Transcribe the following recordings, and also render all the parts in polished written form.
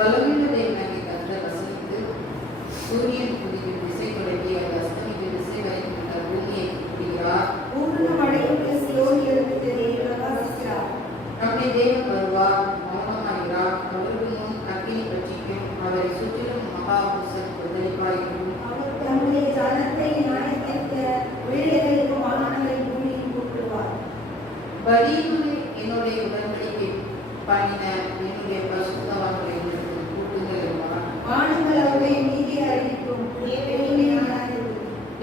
பலவீன தேவனாகிய கர்த்தர் வசனித்து சூரியன் உதிக்கும் திசை தொடங்கி அது அஸ்தமிக்கும் திசை வரைக்கும் உள்ள பூமியை கூட்டுகிறார். பூர்ண மழையுள்ள சீயோனிலிருந்து தேவன் பிரகாசிக்கிறார். நம்முடைய தேவன் வருவார், மௌனமாகிறார். அவருக்கு முன் அக்கினி பட்சிக்கும், அவரை சுற்றிலும் மகா புருஷன் கொந்தளிப்பாயிருக்கும். அவர் தம்முடைய ஜனத்தை நியாயத்தீர்க்க விழுகைகளுக்கு வானங்களை பூமியில் கூட்டுவார். பலியிலே என்னுடைய உடன்படிக்கை பண்ணின என்னுடைய பரிசுத்தவான்களை உங்களுக்கு கூட்டுங்கள் என்பார். வானங்கள் அவருடைய நீதியை அறிவிக்கும்.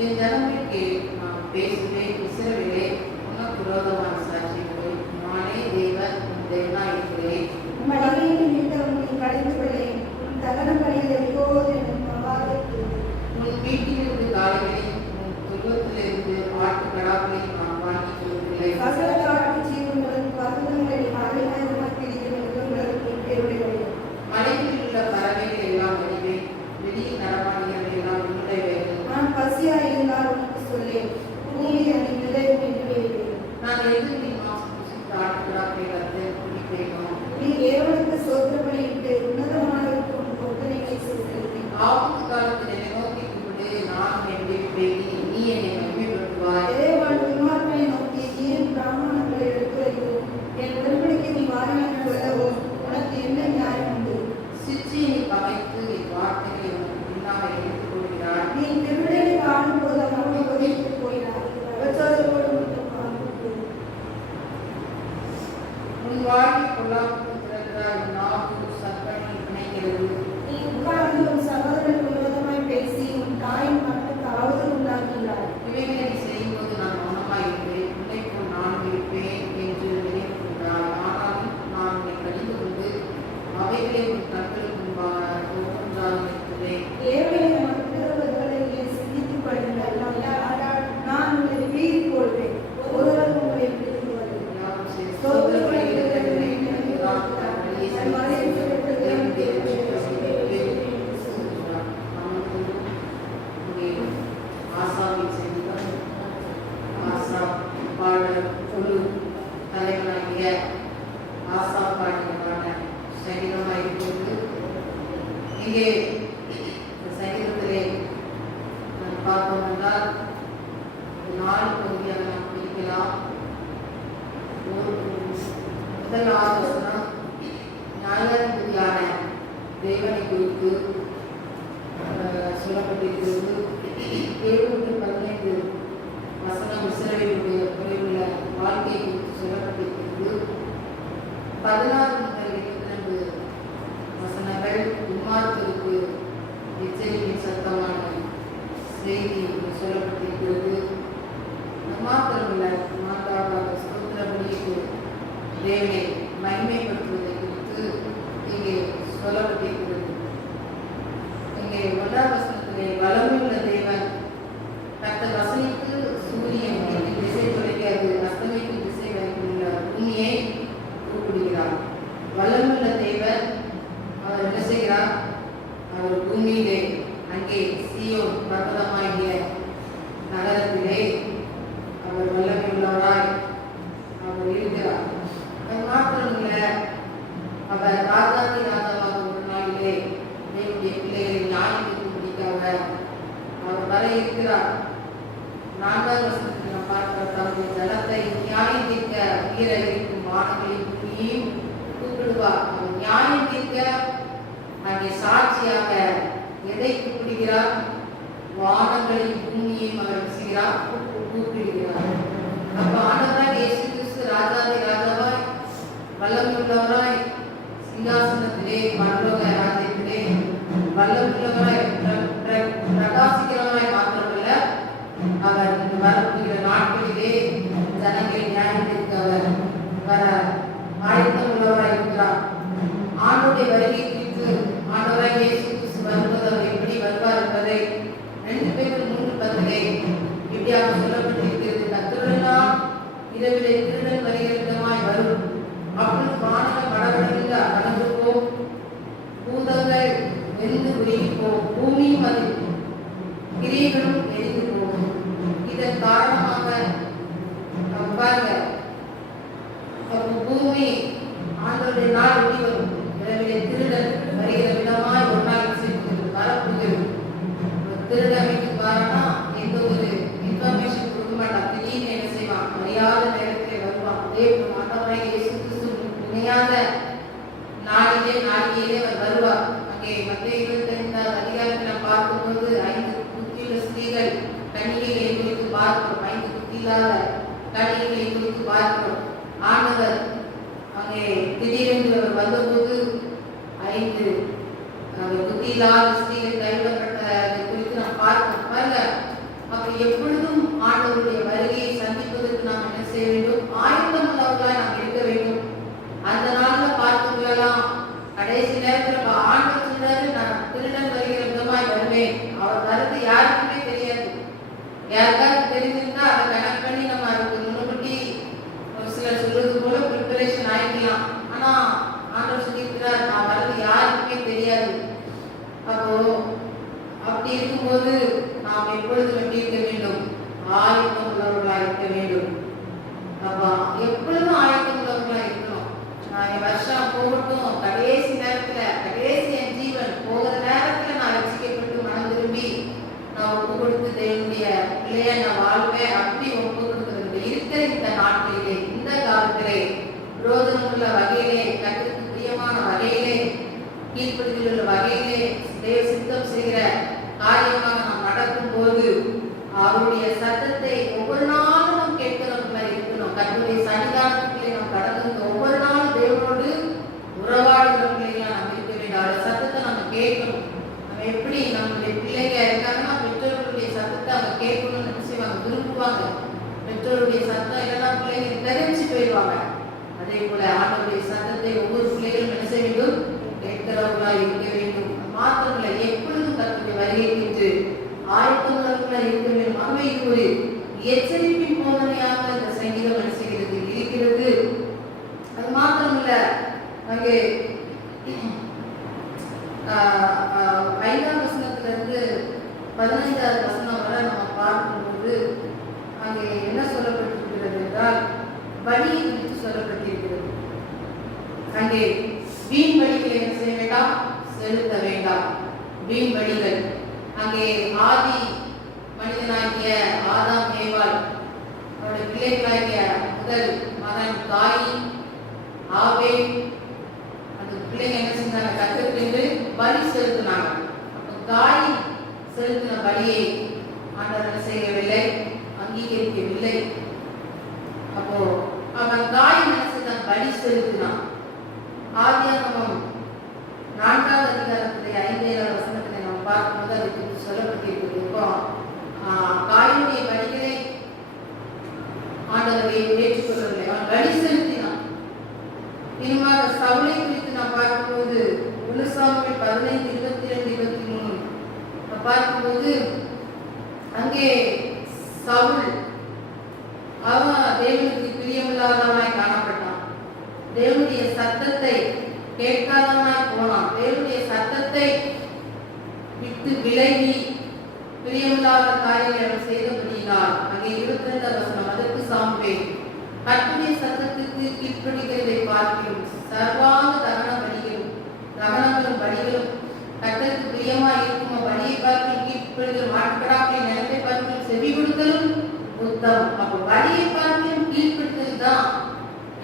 என் ஜனங்களுக்கு நான் பேசுவேன், இஸ்ரவேலே, உனக்கு விரோதமான சாட்சிகளை நானே தேவன், உன் தேவனாய் இருக்கிறேன். உம் அடிமையின் நிமித்தம் நீ கடிந்து கொள்ளேன். உன் தகனங்களில் எப்போது எனக்கு மகாதேவன். உன் வீட்டிலிருந்து காளைகளையும் உன் துருவத்திலிருந்து ஆட்டுக்கடாக்களையும் நான் வாங்கிக் கொள்ளவில்லை. சகல காட்டு ஜீவன்களும் பர்வதங்களில் அருமையாக உமக்கிருக்கிற மிருகங்களுக்கு பேருடையவை. மலையில் உள்ள பறவைகள் எல்லாம் அறிவேன், வெளியில் நடமாடுகிறது எல்லாம் உன்னுடையவைகள். நான் பசியாய் இருந்தால் உனக்கு சொல்லேன். பூமியை நீ நிலையும் என்று கேட்பேன். நான் எதிர்ப்பின் மாசம் புசித்த ஆட்டுக்கடாக்களை கர்த்தர் குடிப்பேனோ? நீ தேவனுக்கு சோத்திரப்பலியிட்டு உன்னதமானவருக்கு பொருத்தனைகளை செலுத்துகிறேன். ஆபத்து காலத்தில் என்னை நோக்கி கூப்பிடு, நான் என் விடுவிப்பேன், நீ என்னை மகிமைப்படுத்துவாய். தேவன் துன்மார்க்கனை நோக்கி நீரின் பிராமணங்களை எடுத்துரைக்கும். என் உடன்படிக்கை நீ வாரியாக சொல்லவும் உனக்கு என்ன நியாயம் உண்டு? சிற்றியை பகைத்து என் வார்த்தைகளை உனக்கு பின்னாக எடுத்துக் கொள்கிறார். நீ திருவிழனை காணும் போது அவனோடு உதவிட்டு போயினார். விபச்சாரத்தோடு மட்டும் காண்பித்து உன் வாழ்வில் பொல்லாப்புக்கு திறந்தால் என் நாவு சர்ப்பங்கள் பிணைக்கிறது. நீ உட்கார்ந்து உன் சகோதரனுக்கு விரோதமாய் பேசி உன் தாயின் மகனுக்கு ஆறுதல் உண்டாக்குகிறாய். இவைகளை நீ செய்யும்போது நான் மௌனமாயிருப்பேன், உன்னைப்போல் நான் இருப்பேன் என்று நினைவு கொண்டாய். ஆனாலும் நான் உன்னை கடிந்து கொண்டு அவைகளை உன் கண்களுக்கு முன்பாக ஒவ்வொன்றாக நிறுத்துவேன். ஏழையை மற்றவர்களை என் சிந்தித்துக் கொள்ளுங்கள். நான் உங்களை பீறி கொள்வேன். ஒருவர் உங்களை பிடித்து வருவேன். யாரும் செய்த ஸ்தோத்திரங்களை ஸ்தோத்திரங்களை எடுத்து நான் வழியை செய்து தேவனுடைய ரட்சிப்பை சொல்கிறார். இங்கே ஆசாவின் செய்திகள், ஆசா பாடல் குழு தலைவனாகிய ஆசா பாடியமான சங்கீதமாக இருக்கிறது. இங்கே இந்த சங்கீதத்திலே நாம் பார்த்தோம் என்றால் ஒரு 4 பகுதியாக நாம் பிரிக்கலாம். முதல் 6 வசனம் நியாயாதிபதியான தேவனை குறித்து சொல்லப்பட்டிருக்கிறது. 7-15 வசனம் இஸ்ரவேலுடைய குறைவுள்ள வாழ்க்கையை குறித்து சொல்லப்பட்டிருக்கிறது. 16 முதல் 22 வசனங்கள் துன்மார்க்கருக்கு எச்சரிப்பின் சத்தமான செய்தி சொல்லப்பட்டிருக்கிறது. மாத்திரமல்ல, மாதாவாக ஸ்தோத்திர பலிக்கு தேவனை மகிமைப்படுத்துவதை குறித்து இங்கே சொல்லப்பட்டிருக்கிறது. இங்கே 1ஆம் வசனத்திலே வல்லமையுள்ள தேவன் கர்த்தர் வசனித்து சூரியன் திசை தொடங்கி அது அஸ்தமிக்கும் திசை வரைக்கும் உள்ள பூமியை கூப்பிடுகிறார். வல்லமையுள்ள தேவன் அவர் என்ன செய்கிறார்? அவர் பூமியிலே அங்கே சீயோன் பர்வதமாகிய நகரத்திலே அவர் வல்லமையுள்ளவராய் அவர் இருக்கிறார். அது மாத்திரமல்ல, அவர் ராஜாதி ராஜாவாக ஒரு நாளிலே தேவனுடைய பிள்ளைகளை நியாயத்திற்கும்படிக்காக அவர் வர இருக்கிறார். 4ஆம் வசனத்தில் நாம் பார்க்கிற தம்முடைய ஜனத்தை நியாயம் தீர்க்க உயர இருக்கும் வானங்களையும் பூமியையும் கூப்பிடுவார். அவர் நியாயம் தீர்க்க அங்கே சாட்சியாக எதை கூப்பிடுகிறார்? வானங்களையும் பூமியையும் அவர் செய்கிறார், கூப்பிடுகிறார். அப்ப ஆண்டவராய் இயேசு கிறிஸ்து ராஜாதி ராஜாவாய் வல்லமையுள்ளவராய் சிங்காசனத்திலே பரலோக ராஜ்யத்திலே வல்லமையுள்ளவராய் பிரகாசிக்கிறவராய் மாத்திரமல்ல, அவர் வரக்கூடிய நாட்களிலே ஜனங்களை நியாயத்திற்கு அவர் வர ஆயத்தம் உள்ளவராய் இருக்கிறார். ஆண்டுடைய வருகை குறித்து ஆண்டவராய் இயேசு கிறிஸ்து வருவது அவர் எப்படி வருவார் என்பதை 2 பேர் 3:10 இப்படியாக சொல்லப்பட்டிருக்கிறது. கர்த்தருடனாம் இரவிலே திருடன் வருகிற விதமாய் வரும். அப்பொழுது வானங்கள் வடவடவில்லை அகன்று போம், பூதங்கள் வெந்து உருகி போம், பூமியும் அதில் கிரியைகளும் எரிந்து போகும். இதன் காரணமாக பாருங்க, அப்போ பூமி ஆண்டவருடைய நாள் ஒளி வரும். இரவிலே திருடன் வருகிற மத்திய 25 அதிகாரத்தில் நாம் பார்க்கும்போது 5 புத்தியுள்ள ஸ்திரீகள் கன்னிகைகளை குறித்து பார்க்கிறோம். 5 புத்தியில்லாத கன்னிகைகளை குறித்து பார்க்கிறோம். ஆண்டவர் அங்கே திடீரென்று அவர் வந்தபோது 5 புத்தியில்லாத ஸ்திரீகள் கைவிடப்பட்டதை குறித்து நாம் பார்க்கிறோம். பாருங்க, அப்ப எப்பொழுதும் ஆண்டவருடைய வருகையை சந்திப்பதற்கு நாம் என்ன செய்ய வேண்டும்? ஆயத்தம் உள்ளவர்களாய் நாம் இருக்க வேண்டும். அந்த நாள்ல பார்த்துக்கலாம், கடைசி நேரத்துல ஆண்டவர் சொல்றாரு, நான் திருடன் வருகிற விதமாய் வருவேன். அவர் வருது யாருக்குமே தெரியாது. யாருக்காவது தெரிஞ்சிருந்தா அதை கனெக்ட் பண்ணி நம்ம அதுக்கு முன்னுக்கூட்டி ஒரு சிலர் சொல்றது போல ப்ரிப்பரேஷன் ஆயிக்கலாம். ஆனா ஆண்டவர் சொல்லியிருக்கிறார், நான் வருது யாருக்குமே தெரியாது. அப்போ அப்படி இருக்கும்போது நாம் எப்பொழுதும் எப்படி இருக்க வேண்டும்? ஆயத்தம் உள்ளவர்களாக இருக்க வேண்டும். அப்பா எப்பொழுதும் ஆயத்தம் உள்ளவர்களாக இருக்கணும். நான் வருஷம் போகட்டும், கடைசி நேரத்துல, கடைசி என் ஜீவன் போகிற நேரத்துல நான் ரசிக்கப்பட்டு மனம் திரும்பி நான் ஒப்பு கொடுத்து தேவனுடைய பிள்ளைய நான் வாழ்வேன். அப்படி ஒப்பு கொடுக்கிறது இருக்கிற இந்த நாட்களிலே, இந்த காலத்திலே விரோதம் உள்ள வகையிலே, கற்றுக்கு பிரியமான வகையிலே, கீழ்ப்படுத்தியுள்ள வகையிலே தேவ சித்தம் செய்கிற காரியமாக நாம் நடக்கும் போது அவருடைய சத்தத்தை ஒவ்வொரு நாளும் நாம் கேட்கிறவர்களாக இருக்கணும். கர்த்தருடைய சன்னிதானத்திலே நாம் கடந்து ஒவ்வொரு நாளும் தேவனோடு உறவாடுகிறவர்களாக நாம் இருக்க வேண்டும். அவருடைய சத்தத்தை நம்ம கேட்கணும். நம்ம எப்படி நம்மளுடைய பிள்ளைங்க இருக்காங்கன்னா பெற்றோர்களுடைய சத்தத்தை அவங்க கேட்கணும்னு நினைச்சுவாங்க, விரும்புவாங்க. பெற்றோருடைய சத்தம் இல்லைன்னா பிள்ளைங்க தெரிஞ்சு போயிடுவாங்க. அதே போல ஆண்டவருடைய சத்தத்தை ஒவ்வொரு பிள்ளைகளும் என்ன செய்ய வேண்டும்? கேட்கிறவர்களாக இருக்க வேண்டும். மாத்திரமில்லை, எப்பொழுதும் கர்த்தருடைய வருகைக்கு ஆயத்தங்களா இருக்க வேண்டும். ஆகவே இது ஒரு எச்சரிப்பின் போதனையாக இந்த சங்கீதம் என்ன செய்கிறது? இருக்கிறது. அது மாத்திரமில்ல, அங்கே 5ஆம் வசனத்திலிருந்து 15ஆவது வசனம் வரை நம்ம பார்க்கும்போது அங்கே என்ன சொல்லப்பட்டிருக்கிறது என்றால் பலியை குறித்து சொல்லப்பட்டிருக்கிறது. அங்கே வீண் பலிகளை என்ன செய்ய வேண்டாம்? செலுத்த வேண்டாம். வீண் பலிகள் அங்கே ஆதி மனிதனாகிய ஆதாம் ஏவாள் அவருடைய பிள்ளைகளாகிய முதல் மகன் காயின் ஆபேல் அந்த பிள்ளைங்க என்ன செஞ்சாங்க? கற்றுக்கொண்டு பலி செலுத்தினாங்க. அப்போ காயின் செலுத்தின பலியை ஆண்டவர் என்ன செய்யவில்லை? அங்கீகரிக்கவில்லை. அப்போ அவன் காயின் என்ன செஞ்சான்? பலி செலுத்தினான். ஆதியாகமம் 4ஆவது அதிகாரத்திலே 5ஆவது வசனத்திலே நாம் பார்க்கும்போது அதை குறித்து சொல்லப்பட்டிருக்கிறோம். காயினுடைய பலிகளை ஆண்டவரை ஏற்றுக்கொள்ளவில்லை, அவன் பலி செலுத்தினான். இனிமாக சவுலை குறித்து நாம் பார்க்கும்போது 1 சாமுவேல் 15:22-23 பார்க்கும்போது அங்கே சவுல் அவன் தேவனுக்கு பிரியமில்லாதவனாய் காணப்பட்டான். தேவனுடைய சத்தத்தை கேட்காதவனாய் போனான். தேவனுடைய சத்தத்தை விட்டு விலகி பிரியமில்லாத காரியங்களை அவன் செய்தபடியினால் அங்கே 22ஆம் வசனம், அதற்கு சாமுவேல் கர்த்தருடைய சத்தத்துக்கு கீழ்ப்படிகிறதை பார்க்கிறோம். சர்வாங்க தகனங்களும் பலிகளும் கர்த்தருக்கு பிரியமாய் இருக்கும் பலியை பார்த்து கீழ்ப்படுதல், மாட்டுக்கடாக்களை நிலத்தை பார்த்து செவி கொடுத்தலும் உத்தம். அப்போ பலியை பார்த்து கீழ்ப்படுத்தல் தான்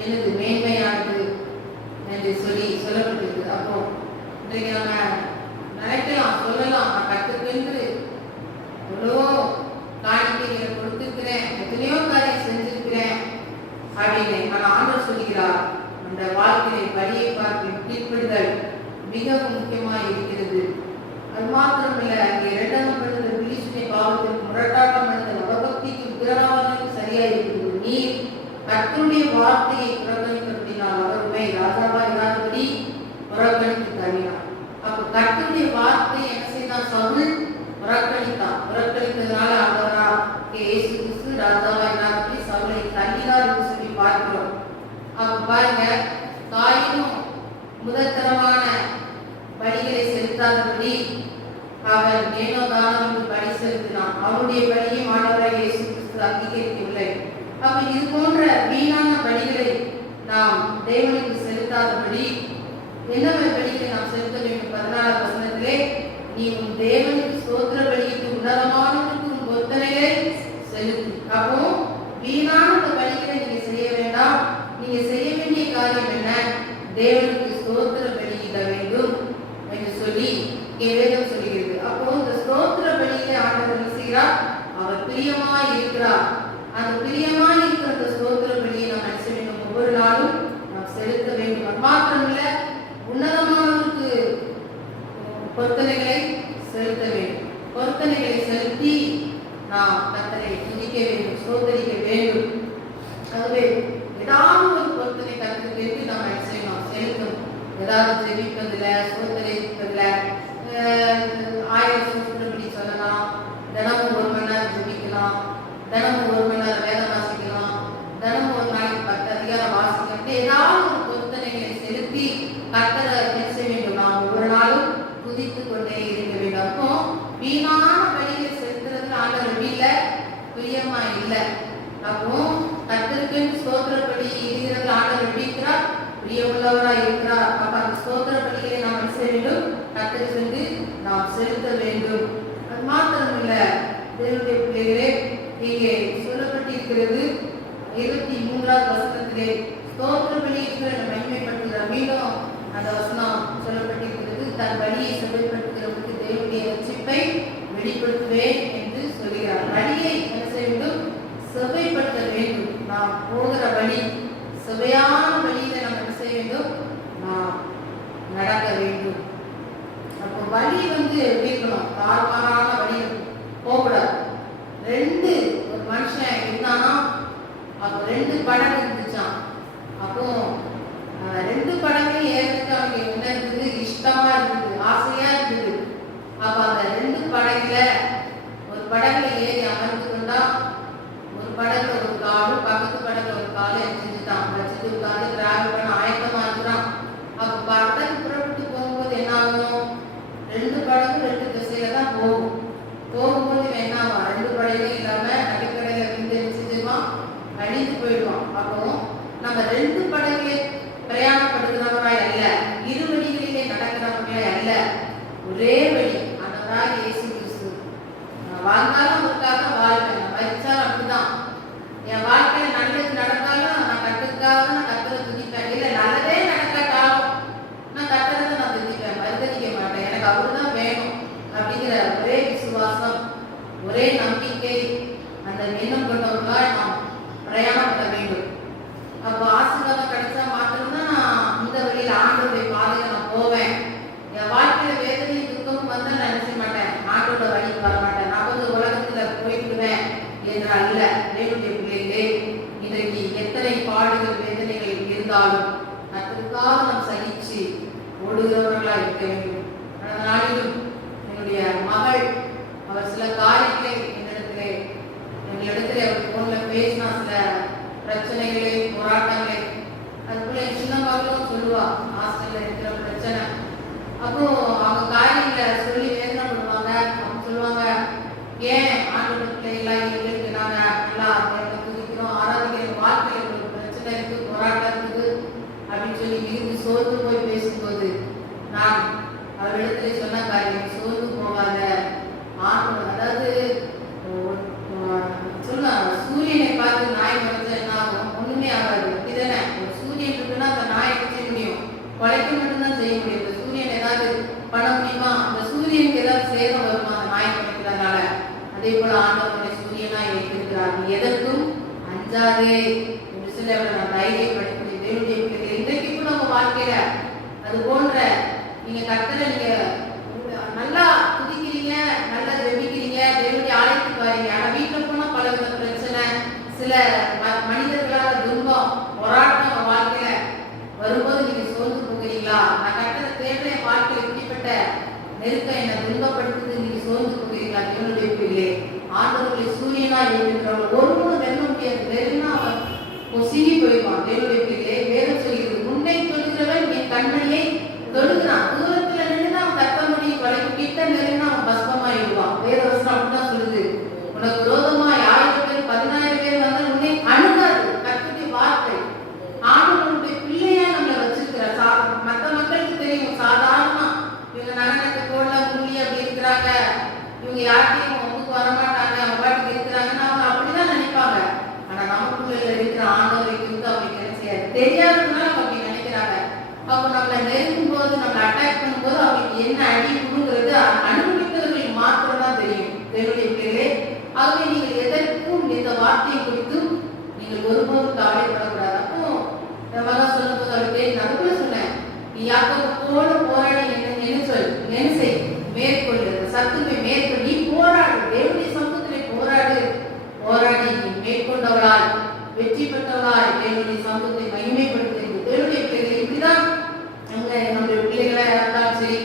எனது மேன்மையானது என்று சொல்லப்பட்டிருக்கு. அப்போ இன்றைக்கு நம்ம நினைக்கலாம், சொல்லலாம், நான் கற்றுக்கென்று எவ்வளோ காணிக்கைகளை கொடுத்துருக்கிறேன், எத்தனையோ காரியம் செஞ்சிருக்கிறேன் அப்படின்னு. ஆனால் ஆண்டவர் சொல்கிறார், அந்த வாழ்க்கையை பலியை பார்த்து கீழ்ப்படுதல் மிகவும் முக்கியமாக இருக்கிறது. அது மாத்திரமில்லை, அங்கே 2ஆம் படுத்த விழிச்சுனை பாவத்திற்கு முரட்டாட்டம் அடைந்த அவபக்திக்கு உத்திரவாதம் சரியாக இருக்கிறது. நீ கர்த்தருடைய வார்த்தையை புறக்கணிக்கப்படினால் அவருமே ராஜாவாய் இராதபடி புறக்கணித்து தள்ளினார். அப்போ கர்த்தருடைய வார்த்தையை என்ன செய்தான்? சவுல் புறக்கணித்தான். புறக்கணித்ததுனால ஆண்டவரா இயேசு கிறிஸ்து ராஜாவாய் இராதபடி சவுலை தள்ளினார் என்று சொல்லி பார்க்கிறோம். அப்போ பாருங்க, காயினும் முதற்தரமான பலிகளை செலுத்தாதபடி அவன் ஏனோதானம் பலி செலுத்தினான். அவருடைய பலியை ஆண்டவராகிய இயேசு கிறிஸ்து அங்கீகரிக்கவில்லை. அப்ப இது போன்ற வீணான பலிகளை நாம் தேவனுக்கு செலுத்தாதபடி என்ன பலிகளை நாம் செலுத்த வேண்டும்? 14ஆம் வசனத்திலே, நீ உன் தேவனுக்கு ஸ்தோத்திர பலியிட்டு உன்னதமானவருக்கு உன் பொருத்தனைகளை செலுத்து. அப்போ வீணான பலிகளை நீங்க செய்ய வேண்டாம். நீங்க செய்ய வேண்டிய காரியம் என்ன? தேவனுக்கு ஸ்தோத்திர பலியிட வேண்டும் என்று சொல்லி பொருத்தனைகளை செலுத்த வேண்டும். பொருத்தனைகளை செலுத்தி நாம் கர்த்தரை துதிக்க வேண்டும், ஸ்தோத்தரிக்க வேண்டும். ஆகவே ஏதாவது ஒரு பொருத்தனை கர்த்தருக்கு நாம் என்ன செய்யணும்? செலுத்தணும். ஏதாவது ஜெபிப்பதில், ஸ்தோத்தரிப்பதில் 1000 சூத்திரப்படி சொல்லலாம், தினமும் 1 மணி நேரம் ஜெபிக்கலாம், தினமும் 1 மணி நேரம் வேதம் வாசிக்கலாம், தினமும் ஒரு நாளைக்கு 10 அதிகாரம் வாசிக்கலாம். அப்படி ஏதாவது ஒரு பொருத்தனைகளை செலுத்தி கர்த்தரை என்ன செய்ய வேண்டும்? நாம் ஒவ்வொரு நாளும் துதித்து கொண்டே இருக்க வேண்டும். அப்போ வீணான வழியை செலுத்துறதுல ஆண்டவர் வீட்டுல பிரியமா இல்லை. அப்போ கர்த்தருக்கு ஸ்தோத்திர பலி இருக்கிறதுல ஆண்டவர் வீட்டுறார், பிரியமுள்ளவரா இருக்கிறார். அப்ப அந்த ஸ்தோத்திர பலியை நாம் என்ன செய்ய வேண்டும்? கர்த்தருக்கு சென்று நாம் செலுத்த வேண்டும். அது மாத்திரம் இல்ல, தேவனுடைய பிள்ளைகளே, இங்கே சொல்லப்பட்டிருக்கிறது 23வது வசனத்திலே ஸ்தோத்திர பலி இருக்கிற மகிமைப்படுத்துகிறார். மீண்டும் அந்த வசனம் சொல்லப்பட்டிருக்கிறது, தன் வழியை செவைப்படுத்துகிறவருக்கு தேவனுடைய ரட்சிப்பை வெளிப்படுத்துவேன் என்று சொல்கிறார். வழியை என்ன செய்ய வேண்டும்? செவைப்படுத்த வேண்டும். நாம் போகிற வழி செவையான வழியில நாம் என்ன செய்ய வேண்டும்? நாம் நடக்க வேண்டும். அப்போ வழி எப்படி இருக்கணும்? தாறுமாறான வழி போகக்கூடாது. ஒரு மனுஷன் இருந்தானா, அப்போ 2 படகு இருந்துச்சான். அப்போ 2 படகையும் ஏறதுக்கு அவனுக்கு என்ன இருந்தது? இஷ்டமா இருந்தது, ஆசையா இருந்தது. அப்ப அந்த 2 படகுல ஒரு படகுல ஏறி அமர்ந்து கொண்டா, ஒரு படகுல ஒரு காலு, பக்கத்து படகுல ஒரு காலு செஞ்சுட்டான். வச்சுட்டு உட்காந்து டிராவல் பண்ண ஆயத்தமா இருக்கிறான். அப்ப படகு புறப்பட்டு போகும்போது என்ன ஆகும்? 2 படகு 2 திசையில தான் போகும். போகும்போது என்ன ஆகும்? 2 படகும் இல்லாம நடுக்கடையில செஞ்சுருவான், அழிந்து போயிடுவான். அப்போ நம்ம 2 படகுல பிரயாணப்படுகிறவராய் அல்ல, 2 வழிகளிலே நடக்கிறவர்களே அல்ல, ஒரே வழி, ஆண்டவராகிய இயேசு கிறிஸ்து. நான் வாழ்ந்தாலும் அவருக்காக வாழ்வேன், நான் மரிச்சாலும் அப்படிதான். என் வாழ்க்கையில நல்லது நடந்தாலும் நான் கர்த்தருக்காக நான் கர்த்தரை துதிப்பேன். இல்லை நல்லதே நடக்காட்டாலும் நான் கர்த்தரை தான் நான் துதிப்பேன், மறுதளிக்க மாட்டேன். எனக்கு அவருதான் வேணும் அப்படிங்கிற ஒரே விசுவாசம், ஒரே நம்பிக்கை, அந்த எண்ணம் கொண்டவர்களாய் நாம் பிரயாணப்பட வேண்டும். அப்போ ஆசீர்வாதம் கிடைச்சா மாத்திரம்தான் நான் இந்த வழியில் ஆண்டவருடைய பாதையில நான் போவேன். என் வாழ்க்கையில வேதனையும் துக்கமும் வந்தா நான் நினைச்ச மாட்டேன், ஆண்டோட வழிக்கு வர மாட்டேன், நான் உலகத்துல போயிடுவேன் என்று அல்ல. தேவனுடைய பிள்ளைகளே, இன்றைக்கு எத்தனை பாடுகள் வேதனைகள் இருந்தாலும் அதற்காக நாம் சகிச்சு ஓடுகிறவர்களா இருக்க வேண்டும். கடந்த நாளிலும் என்னுடைய மகள் அவர் சில காரியங்களை எங்களிடத்திலே அவர் போன்ல பேசினா, சில பிரச்சனைகளை, போராட்டங்களை. அதுக்குள்ள என் சின்ன மகளும் சொல்லுவா, ஹாஸ்டல்ல இருக்கிற பிரச்சனை. அப்போ அவங்க காரியங்களை சொல்லி வேதனைப்படுவாங்க. அவங்க சொல்லுவாங்க, ஏன் ஆண்டவர் பிள்ளைகளா எங்களுக்கு நாங்க நல்லா துதிக்கிறோம், ஆராதிக்கிறோம், வாழ்க்கையில் ஒரு பிரச்சனை இருக்கு, போராட்டம் இருக்குது அப்படின்னு சொல்லி மிகுந்து சோர்ந்து போய் பேசும்போது நான் அவரிடத்துல சொன்ன காரியம், சோர்ந்து போகாத ஆண்டவர், அதாவது சொல்ல சூரியனை பார்த்து நாய் வரைஞ்சா என்ன ஆகும்? ஒண்ணுமே ஆகாது. அப்படிதானே? ஒரு சூரியன் இருக்குன்னா அந்த நாயை செய்ய முடியும், கொலைக்க மட்டும்தான் செய்ய முடியும். இந்த சூரியன் ஏதாவது பண்ண முடியுமா? அந்த சூரியனுக்கு ஏதாவது சேதம் வருமா அந்த நாய் கிடைக்கிறதுனால? அதே போல ஆண்டவருடைய சூரியனாய் வைத்திருக்கிறார். நீ எதற்கும் அஞ்சாதே என்று சொல்லி அவரை நான் தைரியப்படுத்தி தேவனுடைய பிள்ளைகள் இன்றைக்கு கூட உங்க வாழ்க்கையில அது போன்ற நீங்க கர்த்தரை நீங்க நல்லா துதிக்கிறீங்க, நல்லா ஜெபிக்கிறீங்க, தேவனுடைய ஆலயத்துக்கு வரீங்க. ஆனா வீட்டுல போனா பல வித பிரச்சனை, சில மனிதர்களால துன்பம், போராட்டம் வாழ்க்கையில வரும்போது நீங்க சோர்ந்து போகிறீங்களா? நான் கர்த்தரை தேடுறேன், வாழ்க்கையில இப்படிப்பட்ட நெருக்கம் என்ன துன்பப்படுத்துது, நீங்க சோர்ந்து போகிறீங்களா? தேவனுடைய பிள்ளை ஆண்டவருடைய சூரியனா இருக்கிறவங்க ஒருவனும் வெல்ல முடியாது. வெறும்னா அவன் பொசுங்கி போயிடுவான். தேவனுடைய பிள்ளை வேதம் சொல்கிறது, முன்னை தொழுகிறவன் என் கண்மணியை தொழுகிறான், தூரத்துல நின்று அவன் கத்த முடியும், கொலைக்கு கிட்ட நெருங்கினா அவன் பஸ்பமாயிடுவான். வேத வசனம் அப்படிதான் சொல்லுது. உனக்கு விரோதமாய் 1000 பேர் 10000 பேர் வந்தால் உன்னை அணுகாது. கர்த்தருடைய வார்த்தை. ஆண்டவருடைய பிள்ளையா நம்மளை வச்சிருக்கிறார். மற்ற மக்களுக்கு தெரியும், சாதாரணமா இவங்க நகனத்தை போடல மூலி அப்படி இருக்கிறாங்க, இவங்க யார்கிட்டையும் ஒன்றுக்கு வரமாட்டாங்க, அவங்க பாட்டுக்கு இருக்கிறாங்கன்னா அவங்க அப்படிதான் நினைப்பாங்க. ஆனா நமக்குள்ள இருக்கிற ஆண்டவரை குறித்து அவங்களுக்கு என்ன செய்யாது, தெரியாததுனால அவங்க அப்படி நினைக்கிறாங்க. அப்போ நம்மளை நெருங்கும் போது, நம்மளை அட்டாக் பண்ணும்போது அவங்களுக்கு என்ன அடி கொடுங்கிறது அனுபவித்தவர்களுக்கு மாத்திரம் தான் தெரியும். தேவனுடைய பிள்ளைகளே, ஆகவே நீங்கள் எதற்கும் இந்த வார்த்தையை குறித்தும் நீங்கள் ஒருபோதும் கவலைப்படக்கூடாது. அப்போ நம்ம சொல்லும் போது அவருக்கு நான் கூட சொன்னேன், நீ யாக்கோபு போல போராடி என்ன சொல், என்ன செய், சத்துருவை மேற்கொண்டு நீ போராடு, தேவனுடைய சமூகத்திலே போராடு. போராடி நீ மேற்கொண்டவளாய் வெற்றி பெற்றவளாய் தேவனுடைய சமூகத்தை மகிமைப்படுத்துகிறது. தேவனுடைய பிள்ளைகள் இப்படிதான் நம்முடைய பிள்ளைகளா இருந்தாலும் சரி,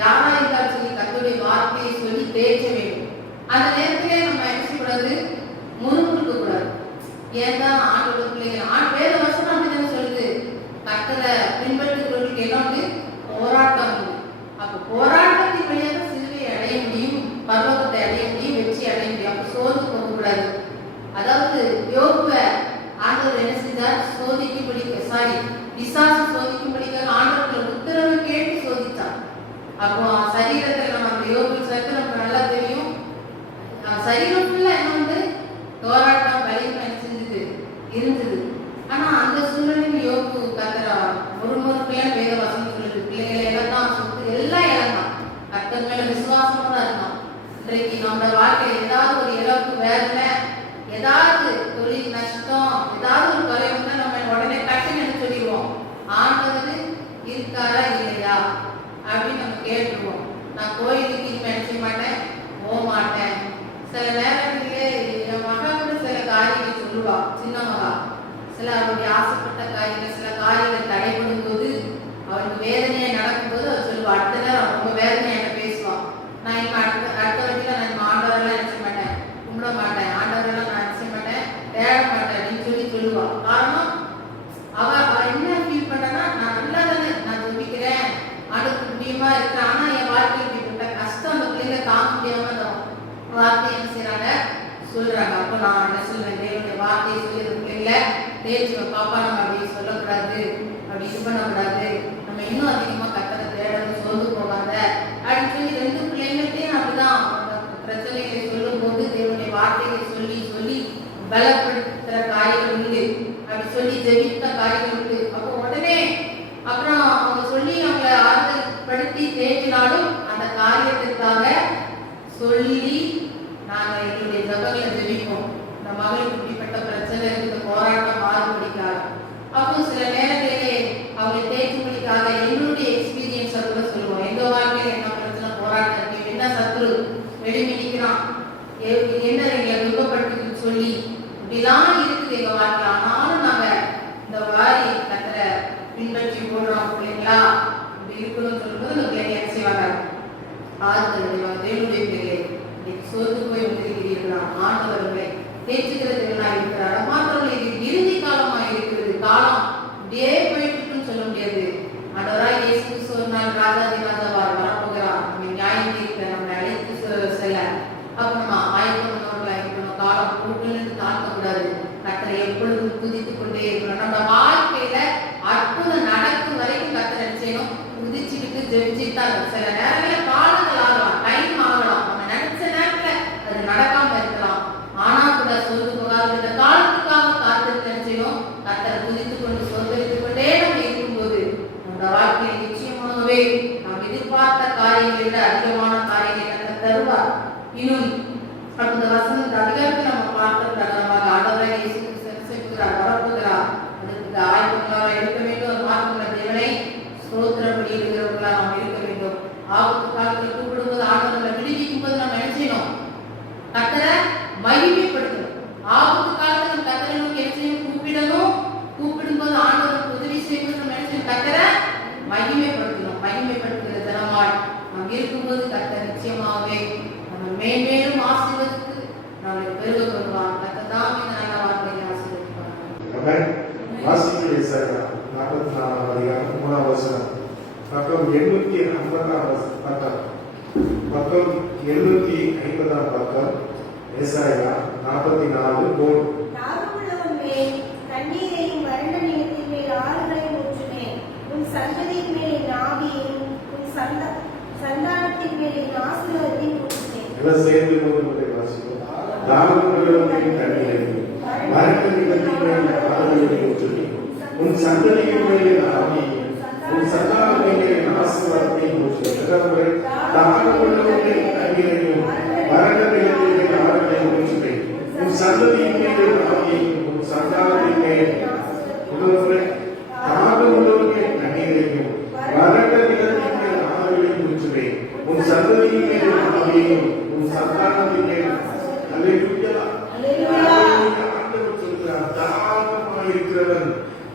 யாரா இருந்தாலும் சரி, கர்த்தருடைய வார்த்தையை சொல்லி தேய்ச்ச வேண்டும். அந்த நேரத்திலே நம்ம என்ன செய்யக்கூடாது, முறுமுறுக்க கூடாது. ஏன்னா ஆண்டோட பிள்ளைகள் வேத வசனம் அப்படிதான் சொல்லுது, கர்த்தரை பின்பற்றுகிறவர்களுக்கு என்ன வந்து போராட்டம். அப்ப போராட்டத்தின் வழியாக சிலுவை அடைய முடியும், பரலோகத்தை அடைய முடியும், வெற்றி அடைய முடியும். அப்ப சோர்ந்து போகக்கூடாது. அதாவது யோபுவை ஆண்டவர் என்ன செஞ்சார், பிசாசு சோதிக்கும்படிக்காக ஆண்டவர்கள் உத்தரவு கேட்டு சோதித்தார். அப்போ சரீரத்தில் நம்ம அந்த யோபு சேர்த்து நமக்கு நல்லா தெரியும், சரீரம் ஃபுல்லா என்ன வந்து போராட்டம் வலிமை செஞ்சது இருந்தது. ஆனா அந்த சூழ்நிலையில் யோபு கர்த்தரா முறுமுறுக்கையான வேத வசனம் சொல்லுது, பிள்ளைகளை இழந்தான், சொத்து எல்லாம் இழந்தான், கர்த்தர் மேல விசுவாசமா தான் இருந்தான். இன்றைக்கு நம்மளோட வாழ்க்கையில் ஏதாவது ஒரு இழப்பு, வேதனை, ஏதாவது தொழில் நஷ்டம், ஏதாவது ஒரு குறை வந்தா நம்ம உடனே கஷ்டம் சொல்லிடுவோம், ஆண்டவர் இருக்காரா இல்லையா அப்படின்னு நம்ம கேட்டுருவோம். நான் கோயிலுக்கு நினைச்ச மாட்டேன், போக மாட்டேன். சில நேரங்களிலே என் மகா கூட சில காரியங்கள் சொல்லுவா, சின்ன மகா சில அவருடைய ஆசைப்பட்ட காரியங்கள், சில காரியங்கள் தடைப்படும் போது, அவருக்கு வேதனையை நடக்கும்போது அவர் சொல்லுவா, அடுத்த நேரம் ரொம்ப வேதனையை என்ன பேசுவான். நான் இப்ப அடுத்த வரைக்கும் நான் ஆண்டவரெல்லாம் நினைச்ச மாட்டேன், கும்பிட மாட்டேன், ஆண்டவரெல்லாம் நான் நினைச்ச மாட்டேன், தேட மாட்டேன் அப்படின்னு சொல்லுவா. காரணம் அவ என்ன ஃபீல் பண்றா, நான் நல்லா தானே நான் ஜெபிக்கிறேன், அடுத்து முடியுமா இருக்கிறேன், ஆனா என் வாழ்க்கையில் இப்படிப்பட்ட கஷ்டம் அந்த பிள்ளைங்க தாங்க முடியாம வார்த்தை என்ன செய்யறாங்க சொல்றாங்க. அப்போ நான் என்ன சொல்றேன், தேவனுடைய வார்த்தையை சொல்லி அந்த பிள்ளைங்கள தேய்ச்சி பாப்பா நம்ம அப்படி சொல்லக்கூடாது, அப்படி இது பண்ணக்கூடாது, நம்ம இன்னும் அதிகமா கத்தரை தேடணும், சோர்ந்து போகாத அப்படின்னு சொல்லி ரெண்டு பிள்ளைங்கள்ட்டையும் அப்படிதான் பிரச்சனைகளை சொல்லும் போது தேவனுடைய வார்த்தைகளை சொல்லி சொல்லி பலப்படுத்துற காரியங்கள் உண்டு, அப்படி சொல்லி ஜெபித்த காரியங்கள் உண்டு. அப்போ உடனே அப்புறம் அவங்க சொல்லி அவங்களை ஆறுதல் படுத்தி தேற்றினாலும் அந்த காரியத்திற்காக சொல்லி நாங்கள் எங்களுடைய ஜபங்களை ஜெபிப்போம். இந்த மகளுக்கு இப்படிப்பட்ட பிரச்சனை இருந்த போராட்டம் மாறுபடிக்காக. அப்போ சில நேரங்களிலே அவங்களை தேய்க்கும்படிக்காக எங்களுடைய எக்ஸ்பீரியன்ஸை கூட சொல்லுவோம். எங்க வாழ்க்கையில் என்ன பிரச்சனை, போராட்டம் இருக்கு, என்ன சத்துரு வெளிமிடிக்கிறான், என்ன எங்களை துன்பப்படுத்துன்னு சொல்லி இப்படிலாம் இருக்குது எங்க வாழ்க்கை. ஆனாலும் நாங்க இந்த வாரி கத்தரை பின்பற்றி போடுறோம் பிள்ளைங்களா, இப்படி இருக்கணும்னு சொல்லும்போது அந்த பிள்ளைங்க என்ன செய்வாங்க, ஆறுதல் அடைவாங்க. தேவனுடைய பிள்ளைகளே, சோர்ந்து போய் வந்திருக்கிறீர்களா, ஆண்டவர்களை தேய்ச்சுக்கிறதுகளா இருக்கிறாரா, மாத்திரம் இது இறுதி காலமா இருக்கிறது, காலம் இப்படியே போயிட்டு சொல்ல முடியாது. ஆண்டவராய் இயேசு கிறிஸ்து ஒரு நாள் ராஜாதி ராஜாவார் வரப்போகிறார், நம்ம நியாயம் தீர்க்க நம்மளை அழைத்து செல்ல. அப்ப நம்ம ஆயத்தம் இருக்கணும், காலம் கூட்டுன்னு தாழ்த்தக்கூடாது, கத்தரை எப்பொழுதும் குதித்து கொண்டே இருக்கணும். நம்ம வாழ்க்கையில அற்புதம் நடக்கும் வரைக்கும் கத்தரை செய்யணும், குதிச்சுக்கிட்டு ஜெபிச்சுட்டாங்க. சில நேரங்களில் காலங்கள் ஆகலாம், டைம் ஆகலாம், நம்ம நினைச்ச நேரத்துல அது நடக்காம இருக்கலாம். ஆனா கூட சோர்ந்து போகாது, இந்த காலத்துக்காக காத்திருக்க செய்யணும், கத்தரை குதித்து கொண்டு சோதரித்துக் கொண்டே நம்ம இருக்கும்போது நம்ம வாழ்க்கையை நிச்சயமாகவே நாம் எதிர்பார்த்த காரியங்களை விட அதிகமான காரியங்களை கத்தர் தருவார். இன்னும் அந்த வசனத்தை அதிகாரத்தை நம்ம பார்த்த பிரகாரமாக ஆண்டவராய் இயேசு கிறிஸ்து வரப்போகிறார். அதுக்கு ஆயத்தங்களாக இருக்க வேண்டும். ஒரு மாற்றுள்ள தேவனை ஸ்தோத்திரப்படி இருக்கிறவர்களா நாம் இருக்க வேண்டும். ஆபத்து காலத்தில் கூப்பிடும்போது ஆண்டவர்களை விடுவிக்கும் போது நம்ம என்ன செய்யணும், கத்தரை மகிமைப்படுத்தணும். ஆபத்து காலத்தில் நம்ம கத்தரை நோக்கி என்ன செய்யணும், கூப்பிடணும். கூப்பிடும்போது ஆண்டவருக்கு உதவி செய்யும்போது நம்ம என்ன செய்யணும், கத்தரை மகிமைப்படுத்தணும். மகிமைப்படுத்துகிற தினமாய் நாம் இருக்கும்போது கத்தர் நிச்சயமாகவே நம்ம மேன்மேலும் ஆசீர்வதித்து நம்மை பெருக கொள்வார். கத்தர் தாமே நல்ல வார்த்தையை ஆசீர்வதிப்பார். வாசிப்பு ஏசாயா 44 அதிகாரம் 3 வசனம், பக்கம் 850 பக்கம் 850 பக்கம் ஏசாயா 44 தாகமுள்ளவன் மேல் தண்ணீரையும் வறண்ட நிலத்தின் மேல் ஆறுகளையும் ஊற்றினேன். உன் சந்ததியின் மேல் என் ஆவியையும் உன் சந்தானத்தின் மேல் என் ஆசீர்வாதத்தையும் ஊற்றினேன். எல்லாம் சேர்ந்து போது வாசிப்போம். தாகமுள்ளவன் மேல் தண்ணீரையும் வறண்ட நிலத்தின் மேல் ஆறுகளையும் ஊற்றினேன். உன் சந்ததியின் மேல் என் ஆவியையும் உன் சந்தானத்தின் மேல் என் ஆசீர்வாதத்தையும் ஊற்றினேன். தாகமுள்ளவன் மேல் தண்ணீரையும் வறண்ட நிலத்தின் மேல் ஆறுகளையும் ஊற்றினேன். உன் சந்ததியின் மேல் என் ஆவியையும் உன் சந்தானத்தின் மேல் தாகமுள்ளவனுக்கு தண்ணீரையும் வறண்ட நிலத்தின் மேல் ஆறுகளையும் ஊற்றுவேன். உன் சந்ததியின் மேல் ஆவியையும் சந்தானத்தின் மேல் அல்லேலூயா ஆண்டவர் சொல்கிறார், தாகமாக இருக்கிறவன்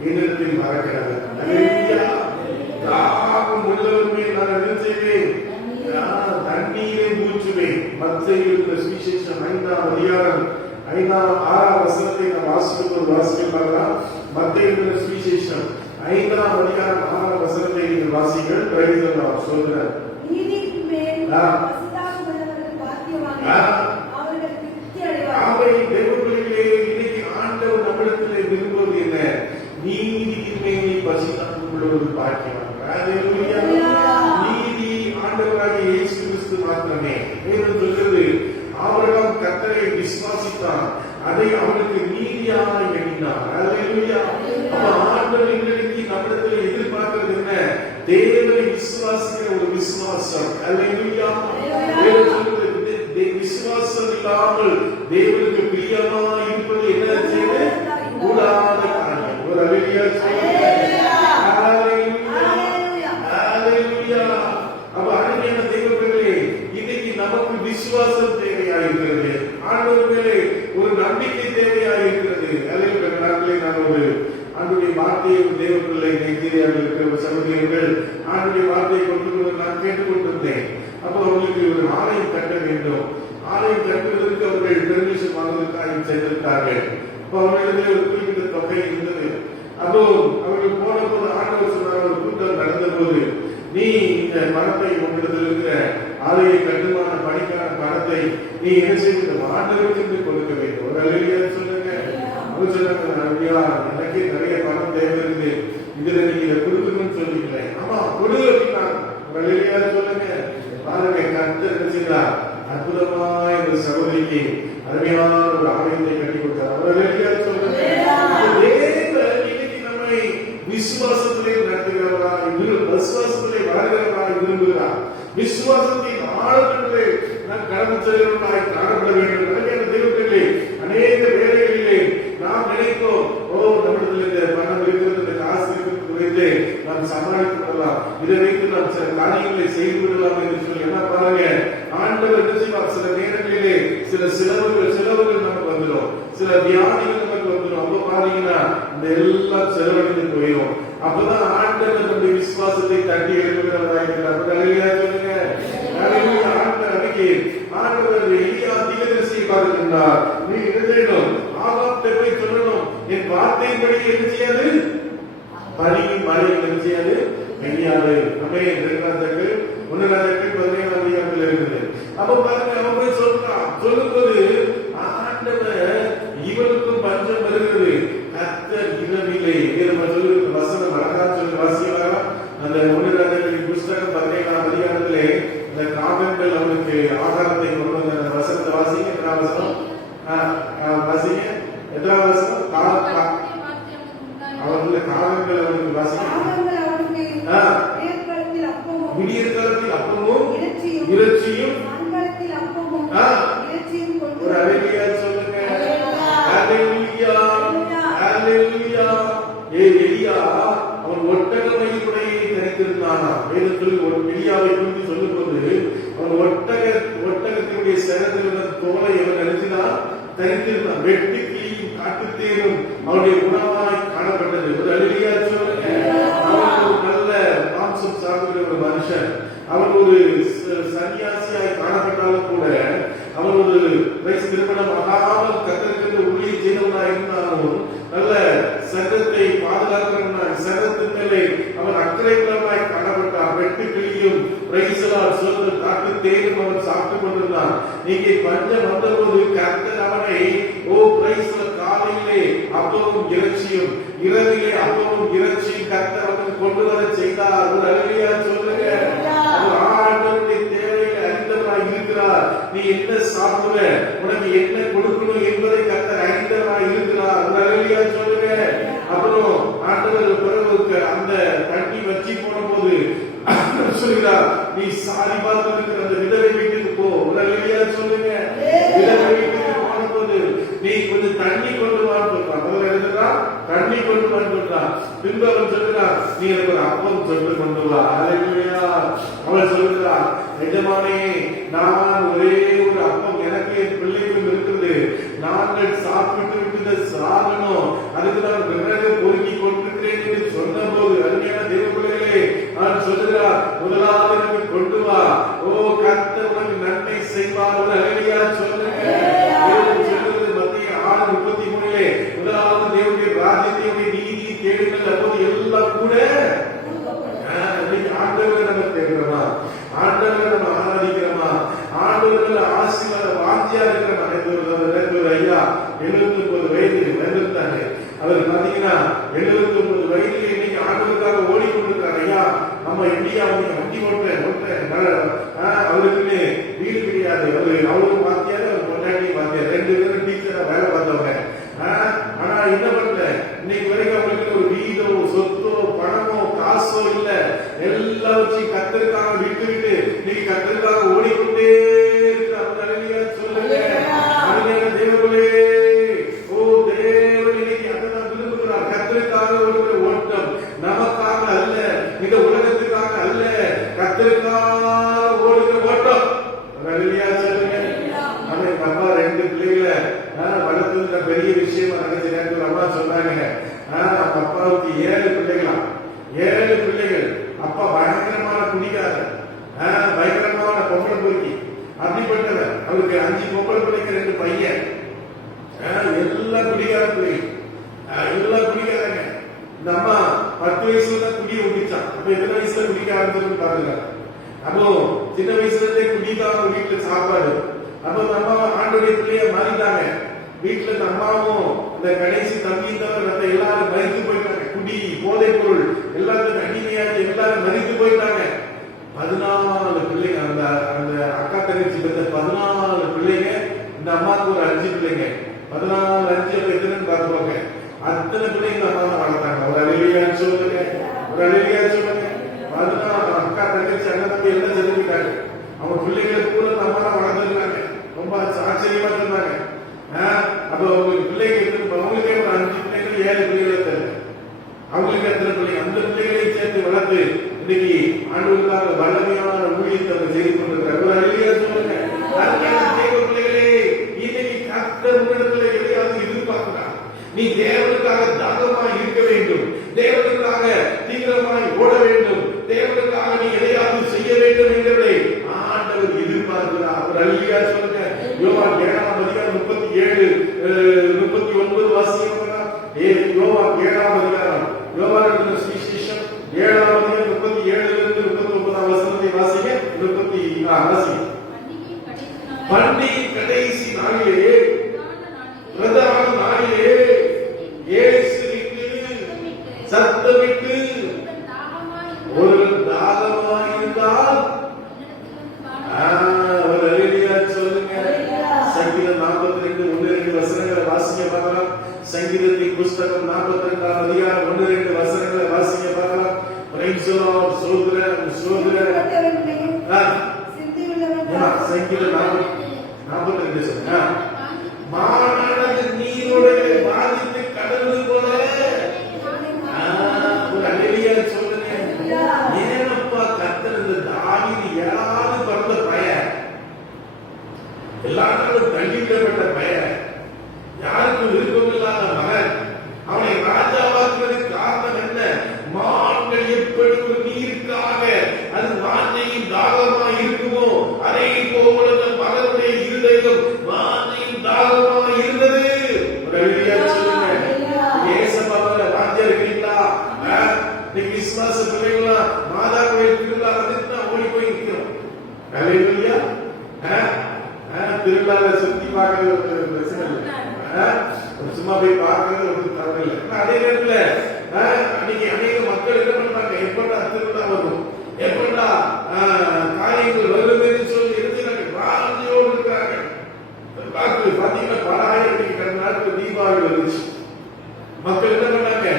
என்னிடத்தில் மறக்கிறார். அல்லேலூயா தாகம் உள்ளவன் மேல் நான் என்ன செய்வேன்? தண்ணீரை ஊற்றுவேன். மத்தேயு சுவிசேஷம் 5ஆம் அதிகாரம் 6ஆம் வசனத்தை நாம் வாசிக்கலாம். மத்தேயு சுவிசேஷம் 5ஆம் அதிகாரம் 6ஆம் வசனத்தை நீங்கள் வாசிங்கள். பிரேரிதம் சொல்கிறார், நீதியின் மேல் பசிதாக உள்ளவர்கள் பாக்கியவான்கள், அவர்கள் திருப்தி அடைவார்கள். தேவர்களே, இன்னைக்கு ஆண்டவர் நம்மிடத்திலே விரும்புவது என்ன? நீதியின் மேல் பசிதாக உள்ளவர்கள் பாக்கியவான்கள். நீதி ஆண்டவராகிய இயேசு கிறிஸ்து மாத்திரமே. வேதம் சொல்கிறது, ஆபிரகாம் கர்த்தரை விசுவாசித்தான், அதை அவனுக்கு நீதியாக எண்ணினார். அல்லேலூயா. ஆண்டவர் இன்றைக்கு நம்மிடத்தில் எதிர்பார்க்கிறது என்ன? தேவனை விசுவாசிக்கிற ஒரு விசுவாசம். அல்லேலூயா. வேதம் சொல்கிறது, விசுவாசம் இல்லாமல் தேவனுக்கு பிரியமாக இருப்பது என்ன செய்வது? கூடாத காரியம். ஒரு அல்லேலூயா சொல்லுங்க. நமக்கு விசுவாசம் தேவையாயிருக்கிறது. ஆண்டவர் மேலே ஒரு நம்பிக்கை தேவையாயிருக்கிறது. நாட்களே நான் ஒரு ஆண்டுடைய வார்த்தையை தேவ பிள்ளை நைஜீரியாவில் இருக்கிற சகோதரர்கள் ஆண்டுடைய வார்த்தையை கொண்டு நான் கேட்டுக்கொண்டிருந்தேன். அப்போ அவர்களுக்கு ஒரு ஆலயம் கட்ட வேண்டும். ஆலயம் கட்டுவதற்கு அவர்கள் பெர்மிஷன் வாங்குவதற்காக சென்றிருக்கார்கள். அப்போ அவர்களிடத்தில் ஒரு குறிப்பிட்ட தொகை இருந்தது. அப்போ அவர்கள் போன போது ஆண்டவர் சொன்னார், ஒரு கூட்டம் நடந்த போது, நீ இந்த பணத்தை உங்களிடத்தில் இருக்கிற ஆலய கட்டுமான பணிக்கான பணத்தை நீ என்ன செய்ய ஆண்டவருக்கு கொடுக்க வேண்டும். ஒரு அல்லேலூயா சொல்லுங்க. அவர் சொன்னாங்க, எனக்கு நிறைய பணம் தேவை இருக்கு, இதுல நீங்க இதை கொடுக்கணும்னு சொல்லிக்கல. ஆமா கொடு அப்படின்னா ஒரு அல்லேலூயா சொல்லுங்க. பாருங்க, கர்த்தர் என்ன செய்தார்? அற்புதமான இந்த சகோதரிக்கு அருமையான ஒரு ஆலயத்தை கட்டி கொடுத்தார். ஒரு அல்லேலூயா சொல்லுங்க. இன்னைக்கு நம்மை விசுவாசத்திலே நடத்துகிறவராக, விசுவாசத்திலே வாழ்கிறவராக விரும்புகிறார். விசுவாசத்தின் ஆழத்திலே நாம் கடந்து செல்கிறவர்களாக காணப்பட வேண்டும். தேவர்களே, அநேக வேலைகளிலே நாம் நினைத்தோம், நம்மிடத்தில் இந்த பணம் இருக்கிறது, இந்த காசு இருக்கிறது வைத்து நாம் சமாளித்துக் கொள்ளலாம், இதை வைத்து நாம் சில காரியங்களை செய்து விடலாம் என்று சொல்லி என்ன பாருங்க, ஆண்டவர் என்ன செய்வார்? சில நேரங்களிலே சில செலவுகள் நமக்கு வந்துடும், சில வியாதிகள் நமக்கு வந்துடும். அப்ப பாத்தீங்கன்னா இந்த எல்லாம் செலவழிந்து போயிடும். அப்பதான் ஆண்டவர் நம்முடைய விசுவாசத்தை தட்டி எழுப்புகிறவராயிருக்கிறார். ஆண்டவர் எலியா தீர்க்கதரிசியை பார்க்கின்றார். நீ எழுதணும், ஆகாத்தை போய் சொல்லணும், என் வார்த்தையின்படி என்ன செய்யாது? பனியும் மழை என்ன செய்யாது? பெய்யாது. நம்ம 1 நாளைக்கு 17ஆம் அதிகாரத்தில் இருக்குது. அப்ப பாருங்க, அவன் போய் சொல்றான். சொல்லும்போது ஆண்டவர் இவனுக்கும் பஞ்சம் வருகிறது. கர்த்தர் இரவிலே சொல்லுகிற வசனம் அழகா சொல்லி வாசிக்கலாம். அந்த 1 நாளைக்கு புஸ்தகம் 17ஆம் அதிகாரத்திலே இந்த காகங்கள் அவனுக்கு ஆகாரத்தை கொண்டு வந்த வசனத்தை வாசிங்க. எத்தனாம் வசனம்? வாசிங்க. எத்தனாம் வசனம்? அவர்களுடைய காகங்கள் அவனுக்கு வாசிங்க. விடியற் காலத்தில் அப்பமும் இறைச்சியும் ஒரு அல்லேலூயா சொல்லுங்க. அல்லேலூயா, அல்லேலூயா. எலியா அவன் ஒட்டக மயிலுடையை தரித்திருந்தானா? வேதத்தில் ஒரு எலியாவை குறித்து சொல்லும்போது அவன் ஒட்டகத்தினுடைய சிரத்தில் உள்ள தோலை அவன் நினைச்சுதான் தரித்திருந்தான். வெட்டி கிளியும் காட்டுத்தேனும் அவனுடைய உணவாய் காணப்பட்டது. ஒரு அல்லேலூயா சொல்லுங்க. அவன் ஒரு நல்ல மாம்சம் சாப்பிடுகிற ஒரு மனுஷன். அவன் ஒரு சன்னியாசியாய் காணப்பட்டாலும் கூட அவன் ஒரு திருமணம் ஆகாமல் கத்தற்கின்ற ஊழியை செய்தவனாய் இருந்தாலும் நல்ல சங்கத்தை பாதுகாக்கிறவனாய், சங்கத்தின் மேலே அவன் அக்கறை உள்ளவனாய் காணப்பட்டான். வெட்டு கிளியும் சொல்வது காட்டு தேனும் அவன் சாப்பிட்டுக் கொண்டிருந்தான். நீங்க பஞ்சம் வந்தபோது கர்த்தர் அவனை காலையிலே அப்பமும் இறைச்சியும், இரவிலே அப்பமும் இறைச்சியும் கர்த்தர் அவனுக்கு கொண்டு வர செய்தார். ஒரு அல்லேலூயா சொல்லுங்க. ஆண்டவருடைய தேவையை அறிந்தவராய் இருக்கிறார். நீ என்ன சாப்பிடுற, உனக்கு என்ன கொடுக்கணும் என்பதை கர்த்தர் அறிந்தவராய் இருக்கிறார். ஒரு அல்லேலூயா சொல்லுங்க. அப்புறம் ஆண்டவர் பிறகு அந்த தண்ணி வச்சி போன போது சொல்கிறார், நீ சாரி பார்த்து இருக்கிற அந்த விதவை வீட்டுக்கு போ. ஒரு அல்லேலூயா சொல்லுங்க. விதவை வீட்டுக்கு போன போது நீ கொஞ்சம் தண்ணி கொண்டு வான்னு சொல்றான். முதல்ல எழுதுறான், தண்ணி கொண்டு வான்னு சொல்றான். பின்பு அவன் சொல்கிறான், நீ எனக்கு ஒரு அப்பம் சொல்லி கொண்டு வா. அல்லேலூயா. அவன் சொல்கிறான், எஜமானே, நான் ஒரே ஒரு அப்பம் எனக்கு பெரிய விஷயமா நினைச்ச நேரத்தில் அம்மா சொன்னாங்க, நம்ம அப்பாவுக்கு 7 பிள்ளைகளாம், 7 பிள்ளைகள். அப்பா பயங்கரமான குடிக்காரர், பயங்கரமான பொம்பளை பொறுக்கி, அப்படிப்பட்டவர். அவருக்கு 5 பொம்பளை பிள்ளைங்க, 2 பையன். எல்லாம் குடிக்கார பிள்ளைகள், எல்லாம் குடிக்காரங்க. இந்த அம்மா 10 வயசுல தான் குடியை குடிச்சான். அப்ப எத்தனை வயசுல குடிக்க ஆரம்பிச்சதுன்னு பாருங்க. அப்போ சின்ன வயசுல இருந்தே குடிதான் வீட்டுல சாப்பாடு. அப்ப இந்த அம்மா ஆண்டோடைய பிள்ளைய மாறிட்டாங்க. வீட்டுல இந்த அம்மாவும் இந்த கடைசி தம்பி தவிர எல்லாரும் மறித்து போயிட்டாங்க. குடி, போதைப் பொருள் எல்லாத்துக்கும் அடிமையாச்சு எல்லாரும் மறித்து போயிட்டாங்க. 14 பிள்ளைங்க. அந்த அந்த அக்கா தங்கச்சி பெற்ற 14 பிள்ளைங்க. இந்த அம்மாவுக்கு ஒரு 5 பிள்ளைங்க. 14 5 எத்தனைன்னு பார்த்துப்பாங்க. அத்தனை பிள்ளைங்க அம்மா தான் வளர்த்தாங்க. ஒரு அழிலியான்னு சொல்லுங்க, ஒரு அழிலியான்னு சொல்லுங்க. 14 அக்கா தங்கச்சி அண்ணன் தம்பி எல்லாம் செஞ்சுக்கிட்டாங்க. அவங்க பிள்ளைகளை கூட அந்த அம்மா தான் வளர்ந்துருக்காங்க. ரொம்ப ஆச்சரியமா இருந்தாங்க. அப்ப அவங்களுக்கு பிள்ளைங்க அவங்களுக்கே ஒரு 5 பிள்ளைகள் 7 பிள்ளைகளை தெரியல. அவங்களுக்கு எத்தனை பிள்ளைங்க? அந்த பிள்ளைகளையும் சேர்த்து வளர்த்து இன்னைக்கு ஆண்டுகளுக்காக வல்லமையான ஊழியத்தை அவங்க செய்து கொண்டிருக்கிறார். ஒரு அழிலியா சொல்லுங்க. பிள்ளைகளே, இன்னைக்கு கர்த்தர் உன்னிடத்துல எதையாவது எதிர்பார்க்கிறார். நீ தேவனுக்காக தாகமாய் இருக்க வேண்டும், தேவனுக்காக தீவிரமாய் ஓட வேண்டும், தேவனுக்காக நீ எதையாவது செய்ய வேண்டும் என்கிறதை ஆண்டவர் எதிர்பார்க்கிறார். ஒரு அழிலியா சொல்லுங்க. யோவான் 7ஆம் அதிகாரம் 37 39 வாசிக்கிறோம். யோவான் 7ஆம் அதிகாரம், யோவான் எழுதின சுவிசேஷம் 7ஆம் அதிகாரம் 37 39 வசனத்தை வாசிங்க. 30 வாசிங்க. பண்டிகை கடைசி நாளிலே, பிரதான நாளிலே இயேசுவுக்கு சத்தமிட்டு, ஒரு தாகமாயிருந்தால் ஒரு அழிலியா சொல்லுங்க. சங்கீதம் 42 1-2 வசனங்களை வாசிக்க பார்க்கலாம். சங்கீதத்தின் புஸ்தகம் 42ஆம் அதிகாரம் 1-2 வசனங்களை வாசிக்க பார்க்கலாம். Price the Lord. சோதரன் சோதரன் சங்கீதம் 42 சொல்லுங்க. மானானது நீரோடை பாதித்து கடந்து போல, ஒரு அழிலியா சொல்லுங்க. ஏனப்பா கர்த்தர் இந்த தாவீது 7வது பிறந்த பையன், எல்லா நாளும் தள்ளிவிடப்பட்ட பையன், யாருக்கும் விருப்பமில்லாத மகன், அவனை ராஜாவாக்குவதற்கு காரணம் என்ன? மான்கள் எப்படி ஒரு நீருக்காக அது வாஞ்சையும் தாகமாய் இருக்குமோ, அதை போல மகனுடைய இருதயம் வாஞ்சையும் தாகமாய் இருந்தது. ஒரு அழிலியா சொல்லுங்க. ஏசப்பாவில வாஞ்சை இருக்கீங்களா? இன்னைக்கு விசுவாச பிள்ளைங்களா மாதா கோயில் திருவிழா வந்துட்டு ஓடி போய் நிற்கிறோம். அழிலியா திருவிழாவை சுத்தி பார்க்கறது பிரச்சனை இல்லை, சும்மா போய் பார்க்கறது ஒரு தவறு இல்லை. அதே நேரத்துல அன்னைக்கு அநேக மக்கள் என்ன பண்றாங்க? எப்படா திருவிழா வரும், எப்படா காரியங்கள் வருதுன்னு சொல்லி இருக்கிறாங்க, வாஞ்சியோடு இருக்கிறாங்க. பாத்தீங்கன்னா பல ஆயிரத்துக்கு கடந்த நாட்கள் தீபாவளி வந்துச்சு. மக்கள் என்ன பண்ணாங்க?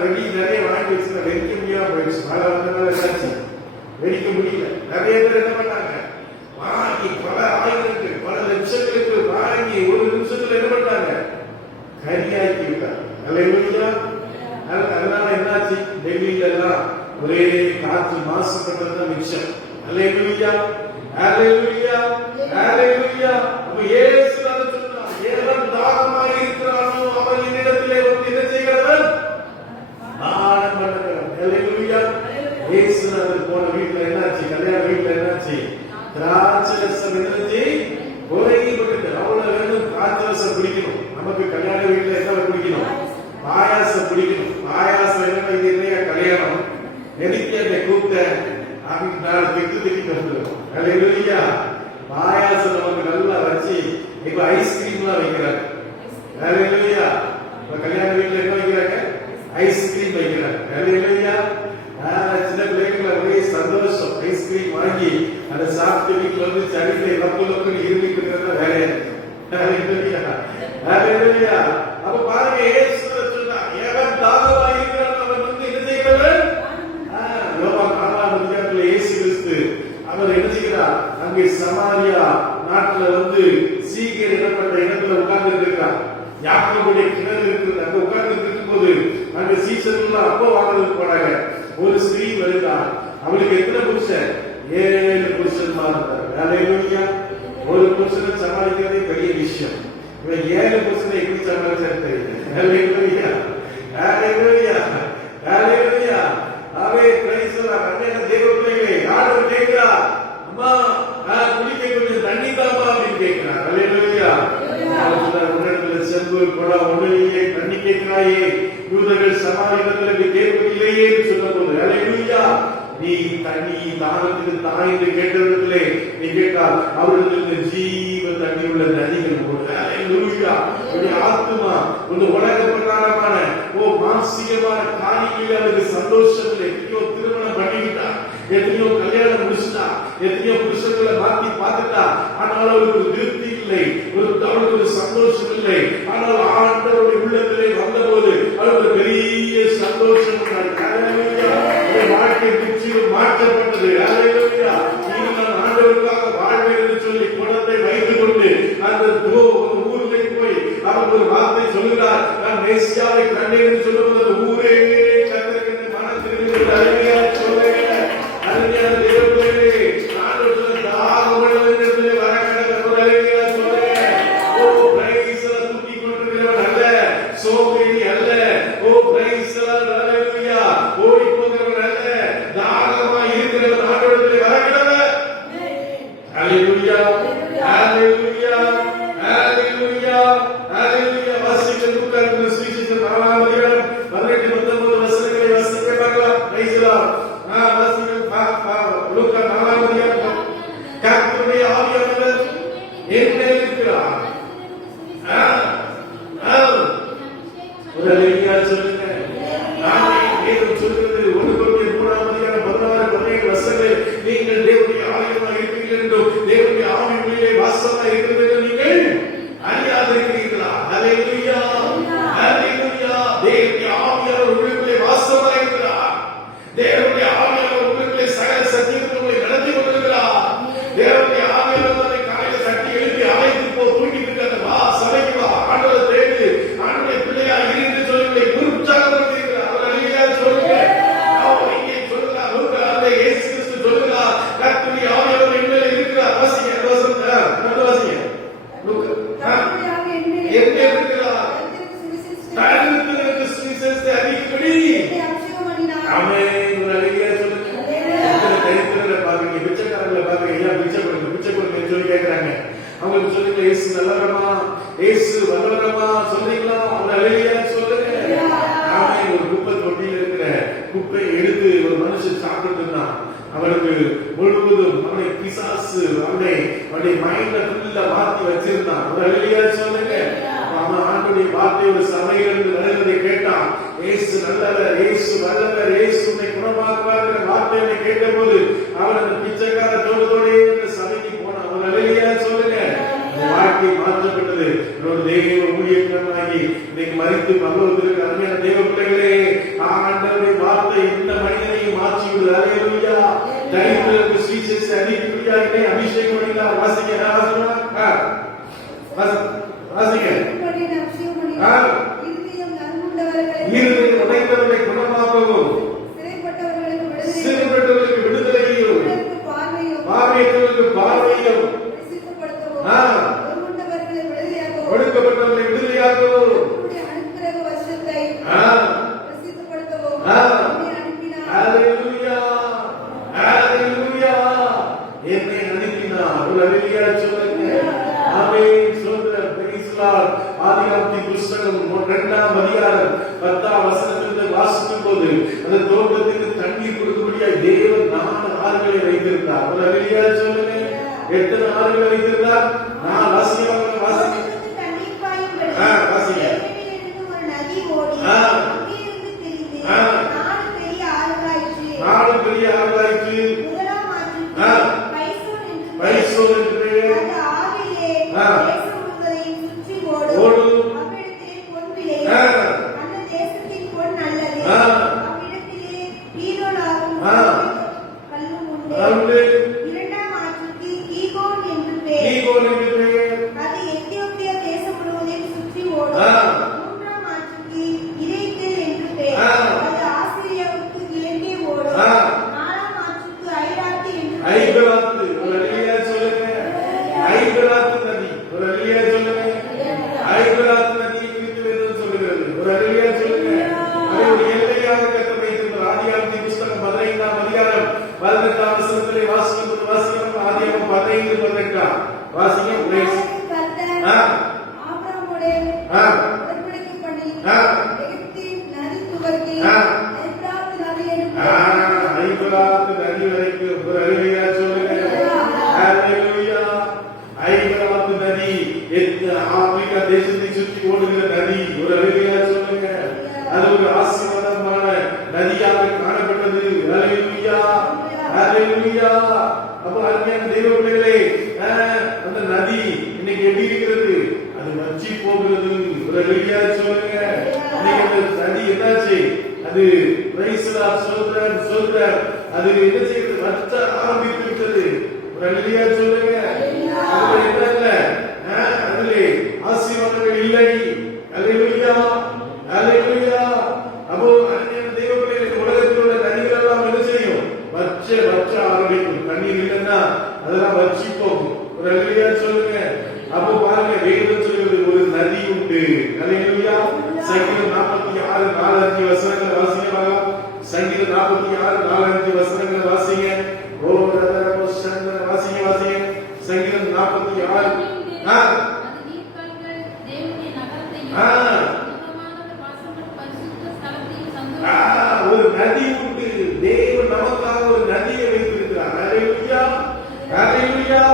வெடி நிறைய வாங்கி வச்சுருந்தாங்க. வெடிக்க முடியாம போயிடுச்சு. மழை வந்தனால என்னாச்சு? வெடிக்க முடியல. நிறைய பேர் என்ன பண்ணாங்க? வாங்கி பல ஆயிரங்களுக்கு பல லட்சங்களுக்கு வாங்கி ஒரு நிமிஷத்துல என்ன பண்ணாங்க? கரியாக்கி விட்டாங்க. அல்லேலூயா. அதனால என்னாச்சு? டெல்லியில எல்லாம் ஒரே காற்று மாசுபட்டதுதான் மிச்சம். அல்லேலூயா, அல்லேலூயா, அல்லேலூயா. அப்ப இயேசு அதை சொன்னார். எவன் தாகமாக இருக்கிறானோ அவன் என்னிடத்திலே வந்து என்ன செய்கிறவன்? தானம் பண்ணுகிறவன். அல்லேலூயா. இயேசு போன வீட்டுல என்னாச்சு? கல்யாண வீட்டுல என்னாச்சு? திராட்சரசம் என்னாச்சு? குறைபட்டு அவ்வளவு வேணும். திராட்சரசம் குடிக்கணும். நமக்கு கல்யாண வீட்டுல என்ன குடிக்கணும்? பாயாசம் குடிக்கணும். பாயாசம் என்ன? இது இல்லையா கல்யாணம்? எதுக்கு என்னை கூப்பிட்ட அப்படின்னு 4 திட்டு வந்துடும். அல்லேலூயா. பாயாசம் நமக்கு நல்லா வச்சு இப்ப ஐஸ்கிரீம்லாம் வைக்கிறாங்க. அல்லேலூயா. இப்ப கல்யாண வீட்டுல என்ன வைக்கிறாங்க? ஐஸ்கிரீம் வைக்கிறாங்க. அல்லேலூயா. சின்ன பிள்ளைகளை ஒரே சந்தோஷம். ஐஸ்கிரீம் வாங்கி அதை சாப்பிட்டு வீட்டுல வந்து சடியில லப்புன்னு இருந்துட்டு இருக்கிறதா வேலையா? அல்லேலூயா. அப்ப பாருங்க, இயேசு சொன்னார், எவன் தாகமா இருக்கிறான் அவன் வந்து என்ன செய்கிறவன்? யோவான் 4ஆம் அதிகாரத்துல இயேசு கிறிஸ்து அவர் என்ன செய்கிறார்? அங்கே சமாரியா நாட்டுல வந்து சீக்கிரம் இடப்பட்ட இடத்துல உட்கார்ந்து இருக்கிறார். யாக்கோபுடைய கிணறு இருக்குது. அங்க உட்கார்ந்து இருக்கும்போது அங்க சீசர்கள் அப்போ வாங்குறதுக்கு போனாங்க. ஒரு ஸ்திரீ வருகிறார். அவளுக்கு எத்தனை புருஷன்? 7 புருஷன்மார் இருந்தார். அல்லேலூயா. ஒரு புருஷனை சமாளிக்கிறதே பெரிய விஷயம். இவன் 7 புருஷனை ஹalleluya ஹalleluya ஹalleluya ஆவே பிரைஸ் தி லார்ட். அண்ணே தேவ பிள்ளைகளே, ஆண்டவர் கேக்குறார், அம்மா குடிக்க கொஞ்சம் தண்ணி தாமா அப்படின்னு கேக்குறார். ஹalleluya. உன்னிடத்துல செம்பு குடம் ஒண்ணுலையே தண்ணி கேட்கிறாயே, யூதர்கள் சமாளிக்கிறதுக்கு கேட்கவில்லையே சொல்லும்போது ஹalleluya, நீ தண்ணி தானத்துக்கு தாய் என்று கேட்டவர்களே நீ கேட்டால் அவர்களுக்கு ஜீவ தண்ணி உள்ள நதிகள் போடு. ஹalleluya. ஆத்மா ஒரு உலக பிரகாரமான மானசீகமான காரியங்களில் அவருக்கு சந்தோஷம் இல்லை. எத்தனையோ திருமணம் பண்ணிக்கிட்டா, எத்தனையோ கல்யாணம் முடிச்சுட்டா, எத்தனையோ புருஷர்களை மாத்தி பார்த்துட்டா, ஆனால் அவருக்கு திருப்தி இல்லை, அவருக்கு ஒரு சந்தோஷம் இல்லை. ஆனால் ஆண்டவருடைய உள்ளத்திலே வந்தபோது அவருக்கு பெரிய சந்தோஷம் வாழ்க்கை முற்றிலும் மாற்றப்பட்டது. ஹalleluya. நீங்கள் ஆண்டவருக்காக வாழ்வேன் என்று சொல்லி குடத்தை வைத்துக் கொண்டு அந்த ஊருக்கு போய் அவர் ஒரு வார்த்தை சொல்கிறார், நான் மேசியாவை கண்டேன் என்று சொல்லும்போது ஊரே கர்த்தருக்கு மனதில் அருமையா சொல்லுகிறேன். அருமையான தேவர்களே, ஆண்டவர் தாகமுள்ளவரிடத்திலே வர கடவுள் அருமையா சொல்லுகிறேன். ஓ பிரைஸ் தி லார்ட். தூக்கி கொண்டிருக்கிறவன் அல்ல, சோம்பேறி அல்ல. ஓ பிரைஸ் தி லார்ட். ஹalleluya. ஓடி போகிறவன் அல்ல, தாகமாய் இருக்கிறவன் ஆண்டவரிடத்திலே வர கடவுள். ஹalleluya ஹalleluya ஹalleluya ஹalleluya. வாசிக்க லூக்காவின் சுவிசேஷம் 4ஆம் அதிகாரம் 18-19 வசனங்களை வாசிக்க பார்க்கலாம். Price the Lord. வாசிக்க லூக்கா 4ஆம் அதிகாரம். கர்த்தருடைய ஆவியானவர் என்னில் இருக்கிறார். ஒரு அலையா சொல்லுங்க. வேதம் சொல்கிறது 1 கொரிந்தியர் 3ஆம் அதிகாரம் 16-17 வசனங்கள், நீங்கள் தேவனுடைய ஆலயமாக இருக்கிறீர்கள் என்றும் தேவனுடைய ஆவி உங்களிலே வாசமாக இருக்கிறது என்று நீங்கள் அறியாதிருக்கிறீர்களா? ஹalleluya ஹalleluya. தேவனுடைய ஆவியானவர் உங்களுக்குள்ளே வாசமாக இருக்கிறார். தேவனுடைய ஆவியானவர் உங்களுக்குள்ளே சகல சத்தியத்தை உங்களை நடத்தி கொண்டிருக்கிறார். தேவனுடைய ஆவியானவரை காலையில தட்டி எழுப்பி அழைத்து போ, தூங்கிட்டு இருக்காங்க, வா சபைக்கு வா, ஆண்டவரை தேடு, ஆண்டவரை பிள்ளையா இருந்து சொல்லி உங்களை உற்சாகப்படுத்துகிறார். அவர் அழியா சொல்லுங்க. அவர் இங்கே சொல்லுகிறார், லூக்காவிலே இயேசு கிறிஸ்து சொல்லுகிறார், கர்த்தருடைய ஆவியானவர் என்னில் இருக்கிறார். வாசிங்க வாசிங்க. என்ன இருக்கிறார்? தனக்கு சுவிசேஷத்தை அறிவிக்கும்படி. ஆமென். அலையா சொல்லுங்க. தரித்திரரை பாருங்க, பிச்சைக்காரங்களை பாருங்க, ஐயா பிச்சை கொடுங்க சொல்லி கேட்கிறாங்க. அவங்களுக்கு சொல்லுங்க, இயேசு நல்லவரமா, இயேசு வல்லவரமா சொல்றீங்களா? அவர் அலையா சொல்லுங்க. ஆமென். ஒரு குப்பை தொட்டியில் இருக்கிற குப்பையை எடுத்து ஒரு மனுஷன் சாப்பிட்டுனா அவனுக்கு முழுவதும் அவனை பிசாசு அவனுடைய மைண்ட்ல ஃபுல்லா மாத்தி வச்சிருந்தான். ஒரு அலையா சொல்லுங்க. அவன் ஆண்டுடைய வார்த்தை ஒரு சபையிலிருந்து வருவதை கேட்டான். இயேசு நல்லவர், இயேசு வல்லவர், இயேசு உன்னை குணமாக்குவார் வார்த்தையை கேட்ட போது அவன் அந்த பிச்சைக்கார தோட்டத்தோடே சபைக்கு போனான். ஒரு அலையா சொல்லுங்க. வாழ்க்கை மாற்றப்பட்டது. ஒரு தேவ ஊழியர்களாகி இன்னைக்கு மரித்து பரலோகத்திற்கு அருமையான தேவ பிள்ளைகளே, ஆண்டவருடைய வார்த்தை இந்த மனிதனையும் மாற்றி விடுது. ஹalleluya. தரித்திரருக்கு சுவிசேஷத்தை அறிவிக்கும்படியாக என்னை அபிஷேகம் பண்ணினார். வாசிங்க வாசிங்க. இருதயம் உடைந்தவர்களை குணமாக்கவும், சிறைப்பட்டவர்களுக்கு விடுதலையும், பார்வையற்றவர்களுக்கு பார்வையும், ஒடுக்கப்பட்டவர்களை விடுதலையாகவும், ஹalleluya ஹalleluya. என்னை அனுப்பினார். ஒரு அலையா சொல்லுங்க. ஆமென். சொல்ற பிரைஸ் தி லார்ட். ஆதியாகமத்தின் புத்தகம் 2ஆம் அதிகாரம் 10ஆம் வசனத்திலிருந்து வாசிக்கும் போது அந்த தோட்டத்துக்கு தண்ணீர் கொடுக்கும்படியாக தேவன் 4 ஆறுகளை வைத்திருந்தார். ஒரு அலையா சொல்லுங்க. எத்தனை ஆறுகளை வைத்திருந்தார்? 4 வாசிங்க. நாலு பெரிய ஆறுகளாயிற்று. பைசோன் என்று பெயர். ஓடும். ஈகோன் என்று பெயர். அது எத்தியோப்பியா தேசம் முழுவதையும் சுற்றி ஓடும். 15 18 வாசிங்க பிளீஸ். கர்த்தர் ஆ ஆபிரகாமோடே ஆ உடன்படிக்கை பண்ணி ஆ எகிப்தின் நதி துவக்கி ஆ எப்ராத் நதி என்னும் ஐபிராத் நதி வரைக்கும் ஒரு அல்லேலூயா சொல்லுங்க. அல்லேலூயா. ஐபிராத் நதி ஆப்பிரிக்கா தேசத்தை சுற்றி ஓடுகிற நதி, ஒரு அல்லேலூயா சொல்லுங்க. அது ஒரு ஆசீர்வாதமான நதியாக காணப்பட்டது. அல்லேலூயா. அல்லேலூயா. அப்ப அருமையான தெய்வ பிள்ளைகளே, அந்த நதி இன்னைக்கு எப்படி இருக்கிறது? அது வற்றி போகிறது. ஒரு அல்லேலூயா சொல்லுங்க. இன்னைக்கு அந்த நதி என்னாச்சு? அது சொல்ற அது என்ன செய்யுது? வற்ற ஆரம்பித்து விட்டது. ஒரு அல்லேலூயா சொல்லுங்க. அதுல என்ன இல்ல? அதுல ஆசீர்வாதங்கள் இல்லை. அல்லேலூயா. அல்லேலூயா. அப்போ அருமையான தெய்வ பிள்ளைகளே, உலகத்தில் உள்ள நதிகள் எல்லாம் என்ன செய்யும்? வற்ற ஆரம்பிக்கும். தண்ணீர் இல்லைன்னா அதெல்லாம் வற்றி போகும். ஒரு அல்லேலூயா சொல்லுங்க. அப்போ பாருங்க, வேதம் சொல்லுது ஒரு நதி உண்டு. அல்லேலூயா. சங்கீதம் 46 4-5 வசனங்களை வாசிங்க பார்க்கலாம். சங்கீதம் 46 4-5 வசனங்களை வாசிங்க. ஓ ரதரோ சங்கர வாசிங்க வாசிங்க. சங்கீதம் 46 அது நீர்க்கால்கள் தேவனுடைய நகரத்தையும் உன்னதமானவர் வாசமான பரிசுத்த ஸ்தலத்தையும் சந்தோஷம். ஒரு நதி உண்டு. தேவன் நமக்காக ஒரு நதியை வைத்திருக்கிறார். அல்லேலூயா. அல்லேலூயா.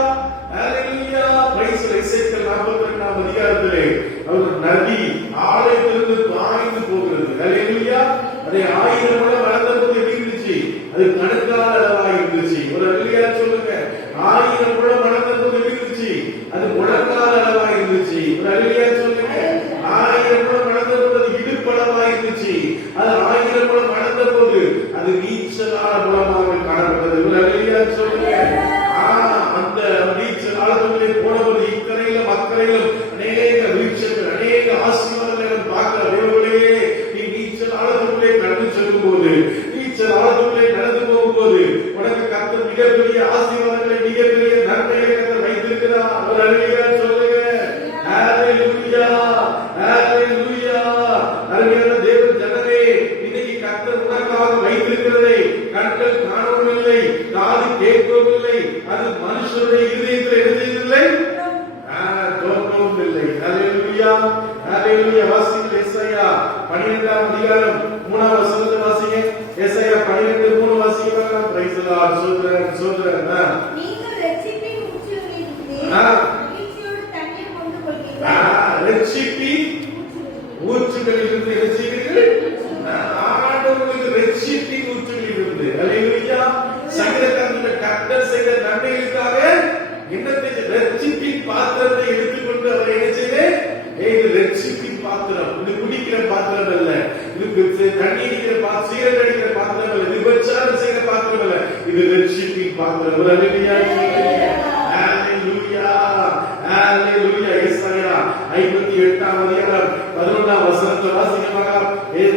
அல்லேலூயா. பிரைஸ் எசேக்கியேல் 42ஆம் அதிகாரத்திலே ஒரு நதி ஆலயத்திலிருந்து பாய்ந்து போகிறது. அல்லேலூயா. அதை 1000 முழம் வளர்ந்த போது எப்படி இருந்துச்சு? அது கணக்கான அளவாக இருந்துச்சு. ஒரு அல்லேலூயா சொல்லுங்க. 1000 முழம் வளர்ந்த போது எப்படி இருந்துச்சு? அது முழங்கால் அளவாக இருந்துச்சு. ஒரு அல்லேலூயா சொல்லுங்க. 1000 முழம் வளர்ந்த போது அது இடுப்பளவாக இருந்துச்சு. அது 1000 முழம் வளர்ந்த போது அது நீச்சலான முழமாக காணப்பட்டது. ஒரு அல்லேலூயா சொல்லுங்க. அந்த நீச்சல் ஆழத்திலே போனபோது இக்கரையிலும் அக்கரையிலும் அநேக விருட்சங்கள், அநேக ஆசீர்வாதங்களை பார்க்கிற தேவர்களே, நீ நீச்சல் ஆழத்திலே கடந்து செல்லும் போது, நீச்சல் ஆழத்திலே நடந்து போகும்போது உனக்கு கர்த்தர் மிகப்பெரிய ஆசீர்வாதங்களை, மிகப்பெரிய நன்மைகளை கர்த்தர் வைத்திருக்கிறார். ஒரு அல்லேலூயா சொல்லுங்க. அல்லேலூயா. அல்லேலூயா. அருமையான தேவ ஜனமே, இன்னைக்கு கர்த்தர் உனக்காக வைத்திருக்கிறதை கண்கள் காணவில்லை, காது கேட்கவில்லை, அது மனுஷனுடைய இதயத்தில் எழுதியதில்லை, தோன்றவும் இல்லை. அல்லேலூயா. அல்லேலூயா. வாசிங்க எசாயா 12ஆம் அதிகாரம் 3ஆம் வசனத்தை வாசிங்க. எசாயா 12:3 வாசிங்க பார்க்கலாம். Price the Lord. சோதரன் நீங்கள் ரட்சிப்பின் ஊற்றுகளிலிருந்து மகிழ்ச்சியோடு தண்ணீர் கொண்டு கொள்கிறீர்கள். ரட்சிப்பின் ஊற்றுகளிலிருந்து என்ன செய்வீர்கள்? ஆண்டவருக்கு ரட்சிப்பின் ஊற்றுகளிலிருந்து. அல்லேலூயா. சங்கீதக்காரன் கர்த்தர் செய்த நன்மைகளுக்காக என்னத்தை ரட்சிப்பின் பாத்திரத்தை எடுத்துக்கொண்டு அவர் என்ன செய்தார்? இது ரட்சிப்பின் பாத்திரம். இது குடிக்கிற பாத்திரம் அல்ல, இது தண்ணி அடிக்கிற பாத்திரம், சீரட் அடிக்கிற பாத்திரம் அல்ல, இது விபச்சாரம் செய்கிற பாத்திரம் அல்ல, இது ரட்சிப்பின் பாத்திரம். ஒரு அல்லேலூயா. அல்லேலூயா. அல்லேலூயா. எசாயா 58ஆம் அதிகாரம் 11ஆம் வசனத்தை வாசிங்க பார்க்கலாம்.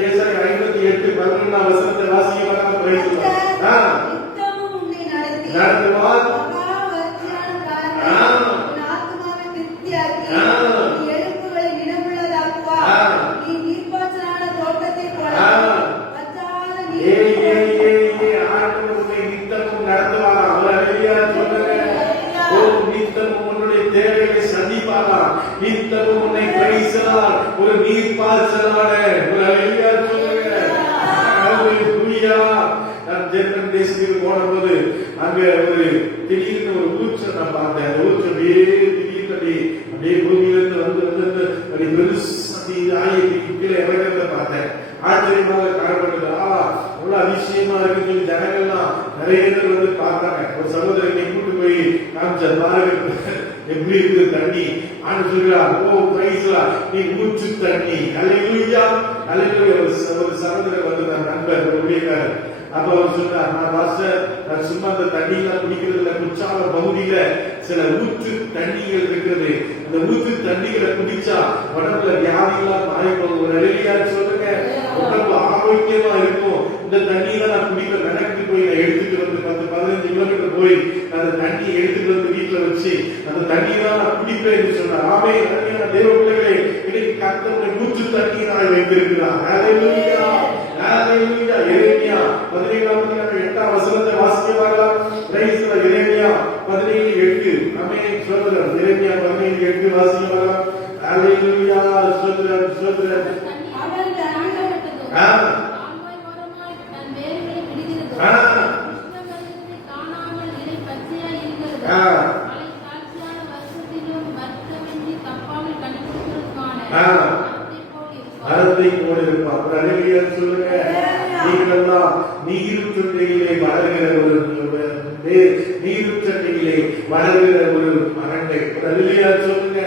எசாயா 58:11ஆம் வசனத்தை வாசிங்க பார்க்கலாம். Price the Lord. நித்தமும் உன்னை நடத்துவார். மகா வறட்சியான காலங்களில் உன் ஆத்துமாவை திருப்தியாக்கி நீ எலும்புகளை நிலமுள்ளதாக்குவார். நீ நீர்ப்பாய்ச்சலான தோட்டத்தைப் போல வற்றாத நீர் ஆண்டவர் உன்னை நித்தமும் நடத்துவாரா? அவர் அல்லேலூயா சொல்லுங்க. ஓ, நித்தமும் உன்னுடைய தேவைகளை சந்திப்பாரா? நித்தமும் உன்னை பரிசலார் ஒரு நீர்ப்பாய்ச்சலான ஒரு அல்லேலூயா சொல்லுங்க. அல்லேலூயா. நான் ஜெர்மன் தேசத்துக்கு போனபோது அங்க ஒரு திடீர்னு ஒரு ஊற்றை நான் பார்த்தேன். அந்த ஊற்று அப்படியே திடீர்னு அப்படியே பூமியிலிருந்து வந்து அப்படி பெருசா கீழே இறங்கிறத பார்த்தேன். ஆச்சரியமாக காணப்பட்டது. அவ்வளவு அதிசயமா இருக்கு சொல்லி ஜனங்கள்லாம் நிறைய பேர் வந்து பார்த்தாங்க. ஒரு சகோதரனை கூட்டு போய் காமிச்சார். பாருங்க எப்படி இருக்குது தண்ணி. ஆண்டு சொல்கிறார், ஓ பிரைஸ்லா, நீ ஊற்று தண்ணி. அல்லேலூயா. அல்லேலூயா. ஒரு சகோதரர் வந்து நண்பர் ஊழியக்காரர். அப்ப அவர் சொன்னார், நான் பாஸ்டர், நான் சும்மா அந்த தண்ணியெல்லாம் குடிக்கிறதுல குற்றால பகுதியில சில ஊற்று தண்ணிகள் இருக்கிறது. அந்த ஊற்று தண்ணிகளை குடிச்சா உடம்புல வியாதியெல்லாம் மாறி போகும். ஒரு அல்லேலூயா சொல்லுங்க. உடம்பு ஆரோக்கியமா இருக்கும். இந்த தண்ணியை நான் குடிப்பேன். மெனக்கிட்டு போய் நான் எடுத்துட்டு வந்து 10-15 கிலோமீட்டர் போய் அந்த தண்ணியை எடுத்துட்டு வந்து வீட்டுல வச்சு அந்த தண்ணியை தான் நான் குடிப்பேன் என்று சொன்னார். ஆமே அருமையான தேவ பிள்ளைகளே, இன்னைக்கு கர்த்தருடைய ஊற்று தண்ணியை நான் வைத்திருக்கிறார். அல்லேலூயா. அல்லேலூயா. எரேமியா 17ஆம் அதிகாரம் 8ஆம் வசனத்தை வாசிக்க பார்க்கலாம். Price the Lord. எரேமியா 17:8 எரேமியா 15:8 வாசிக்கலாம். ஹalleluya. ஸ்தோத்திரம் ஸ்தோத்திரம். அவன் தண்ணீர் ஆ ஆழ்வாய் ஓரமாய் தன் வேர்களை விடுகிறது. ஆ கிருஷ்ணமரத்தை காணாமல் இலை பச்சையாய் இருக்கிறது. ஆ. மழை தாழ்ச்சியான வருஷத்திலும் வர்க்கமின்றி தப்பாமல் கண்டுபிடிப்பதற்கான ஆ. மரத்தைப் போல் இருப்பார். மரத்தை போல இருப்பார். ஹalleluya சொல்லுங்க. நீங்களெல்லாம் நீருற்றடியிலே வளர்கிற ஒரு நீருற்றடியிலே வளர்கிற ஒரு மரத்தை. ஹalleluya சொல்லுங்க.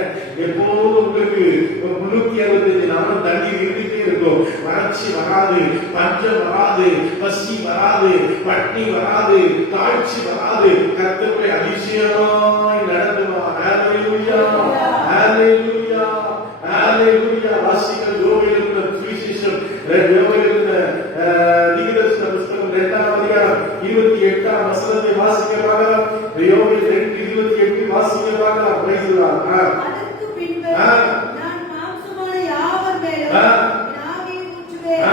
எப்போதும் உங்களுக்கு 365 நாளும் தண்ணீர் இருந்துட்டே இருக்கும். வறட்சி வராது, பஞ்சம் வராது, பசி வராது, பட்டினி வராது, தாழ்ச்சி வராது. கர்த்தருடைய அதிசயமாய் நடத்துவார். ஹalleluya ஹalleluya ஹalleluya. வாசிகள் யோவேலின் சுவிசேஷம் யோவேலின் தீர்க்கதரிசன புத்தகம் 2ஆம் அதிகாரம் 28ஆம் வசனத்தை வாசிக்கிறவாக. யோவேல் 2:28 வாசிக்கிறவாக. Price the Lord. அதற்கு பின்பு ஆ. நான் மாம்சமான யாவர் மேலும் ஆ. என் ஆவியை ஊற்றுவேன். ஆ.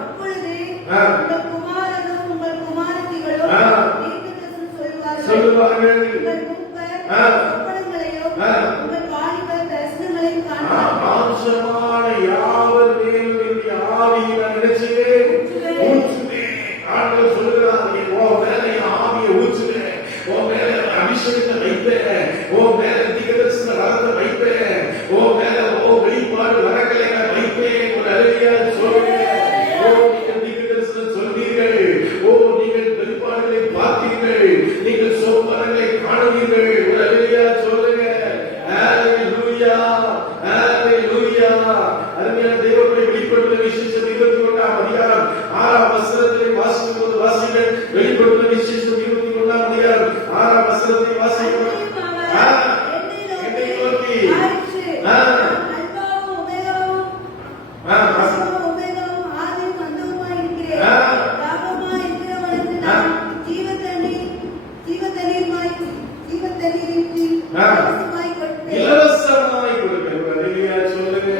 அப்பொழுது ஆ. உங்கள் குமாரனும் உங்கள் குமாரத்திகளும் ஆ. தீர்க்கதரிசனம் சொல்வார்கள். சொல்லுவார்கள். உங்கள் மூப்பர் ஆ. சொப்பனங்களையும் ஆ. உங்கள் வாலிபர் தரிசனங்களையும் ஆ, காண்பார்கள். மாம்சமான யாவர் மேலும் என்னுடைய ஆவியை நான் நினைச்சுவேன், ஊற்றுவேன். ஆண்டவர் சொல்லுகிறார், உன் மேல என் ஆவியை ஊற்றுவேன், உன் மேல அபிஷேகத்தை வைப்பேன், உன் மேல தீர்க்கதரிசன வரத்தை வைப்பேன், உன் மேல வெளிப்பாடு வரங்களை நான் வைப்பேன். ஒரு அழகியா சொல்லுவேன். நீங்கள் தீர்க்கதரிசனம் சொல்வீர்கள். நீங்கள் வெளிப்பாடுகளை பார்த்தீர்கள். நீங்கள் சோப்பனங்களை காணுவீர்கள். ஒரு அழகியா சொல்லுங்க. ஹalleluya ஹalleluya. அருமையான தேவனுடைய வெளிப்படுத்தின விசேஷம் 21ஆம் அதிகாரம் 6ஆம் வசனத்தை வாசிக்கும்போது வாசிங்கள். வெளிப்படுத்தின விசேஷம் 21ஆம் அதிகாரம் 6ஆம் வசனத்தை வாசிக்கிறோம். என்னை நோக்கி ஆ. அல்பாவும் ஒமேகாவும் ஆ. அல்பாவும் ஒமேகாவும் ஆதியும் அந்தமுமாய் இருக்கிறேன். ஆ. தாகமாய் இருக்கிறவனுக்கு ஆ. நான் ஜீவத்தண்ணீரின்றி ஆ. இலவசமாய் கொடுப்பேன். இலவசமாய் கொடுக்கிறேன். ஹalleluya சொல்லுங்க.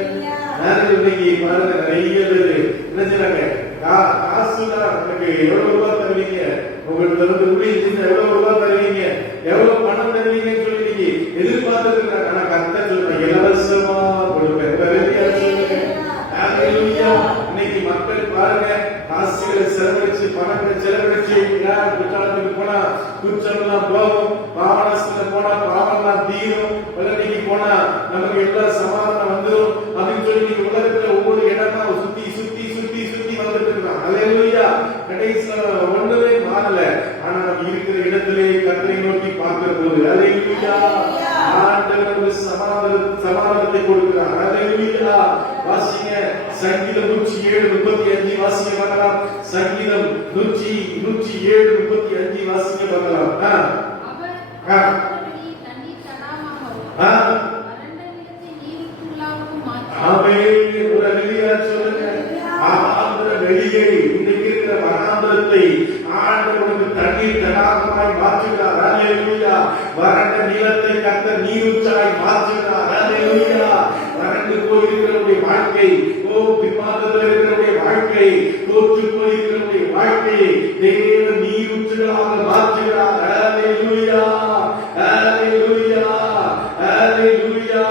நான் இன்னைக்கு பாருங்க நிறைய பேரு என்ன செய்றாங்க, காசுலாம் எனக்கு எவ்வளவு ரூபாய் தருவீங்க, உங்களுக்கு வந்து ஊழியத்துக்கு எவ்வளவு ரூபாய் தருவீங்க, எவ்வளவு பணம் தருவீங்கன்னு சொல்லி நீங்க எதிர்பார்த்துட்டு இருக்காங்க. ஆனா கர்த்தர் சொல்றாங்க இலவசமா கொடுப்பேன். ஹalleluya சொல்லுங்க. ஹalleluya. இன்னைக்கு மக்கள் பாருங்க காசுகளை செலவழிச்சு பணங்களை செலவழிச்சு யார் குற்றாலத்துக்கு போனா குற்றம்லாம் போகும், பாவனாசத்துல போனா பாவம்லாம் தீரும், பழனிக்கு போனா நமக்கு எல்லா சமாதானம் வந்துடும் அப்படின்னு சொல்லி நீங்க உலகத்துல ஒவ்வொரு இடமா சுத்தி சுத்தி சுத்தி சுத்தி வந்துட்டு இருக்கான். ஹalleluya. கடைசியில ஒன்றுமே மாறல. ஆனா நம்ம இருக்கிற இடத்திலே கர்த்தரை நோக்கி பார்க்கிற போது ஹalleluya ஆண்டவர் நமக்கு சமாதானத்தை கொடுக்கிறார். ஹalleluya. வாசிங்க சங்கீதம் 107:35 வாசிங்க பார்க்கலாம். சங்கீதம் 107:35 வாசிங்க பார்க்கலாம். அவர் ஆ. அவர்களை தண்ணீர் தடாகமாகவும் ஆ. வறண்ட நிலத்தை நீரூற்றுள்ளாகவும் மாற்றி ஆமென். ஒரு ஹalleluya சொல்லுங்க. ஆண்டவர வெளியே இன்னைக்கு இருக்கிற வனாந்தரத்தை ஆண்டவருக்கு தண்ணீர் தடாகமாய் மாற்றுகிறார். ஹalleluya. வறண்ட நிலத்தை கர்த்தர் நீரூற்றாய் மாற்றுகிறார். ஹalleluya. வறண்டு போயிருக்கிறவருடைய வாழ்க்கை, பின்மாற்றத்தில் இருக்கிறவருடைய வாழ்க்கை, தோற்று போயிருக்கிறவருடைய வாழ்க்கையை தேவன் நீரூற்றுகளாக மாற்றுகிறார். ஹalleluya ஹalleluya ஹalleluya.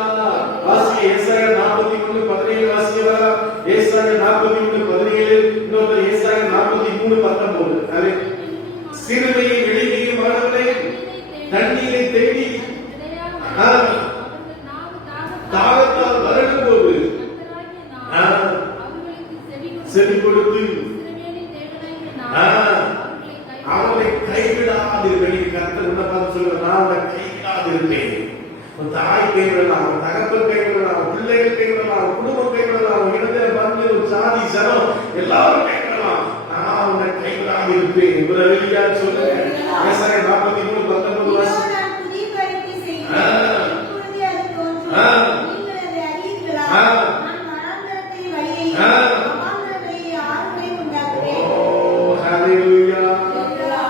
வாசிங்க ஏசாயா 41:17 வாசிங்க வரலாம். ஏசாயா 41:17 இன்னொரு ஏசாயா 43:19. சிறுமையை விழுங்கிய மரத்தை தண்ணீரை தேடி தாகத்தால் வருடும் போது செவி கொடுத்து அவனை கைவிடாதிருப்பேன். கர்த்தர் உன்னை பார்த்து சொல்ற, நான் அவனை கைவிடாதிருப்பேன். உன் தாய் கைவிடலாம், உன் தகப்பன் கைவிடலாம், உன் பிள்ளைகள் கைவிடலாம், உன் குடும்பம் கைவிடலாம், உன் இடத்துல வந்து ஒரு சாதி சனம் எல்லாரும் கைவிடலாம், நான் உன்னை கைவிடாதிருப்பேன். ஒரு ஹalleluya சொல்லுங்க. ஏசாயா 43:19 வாசி. நான் புதிய காரியத்தை செய்கிறேன். ஆ. இப்பொழுதே அது தோன்றும். ஆ. நீங்கள் அதை அறியீர்களா? ஆ. நான் வனாந்தரத்தை வழியையும் ஆ. அவாந்தர வழியை ஆறுகளையும் உண்டாக்குவேன். ஓ ஹalleluya. ஹalleluya.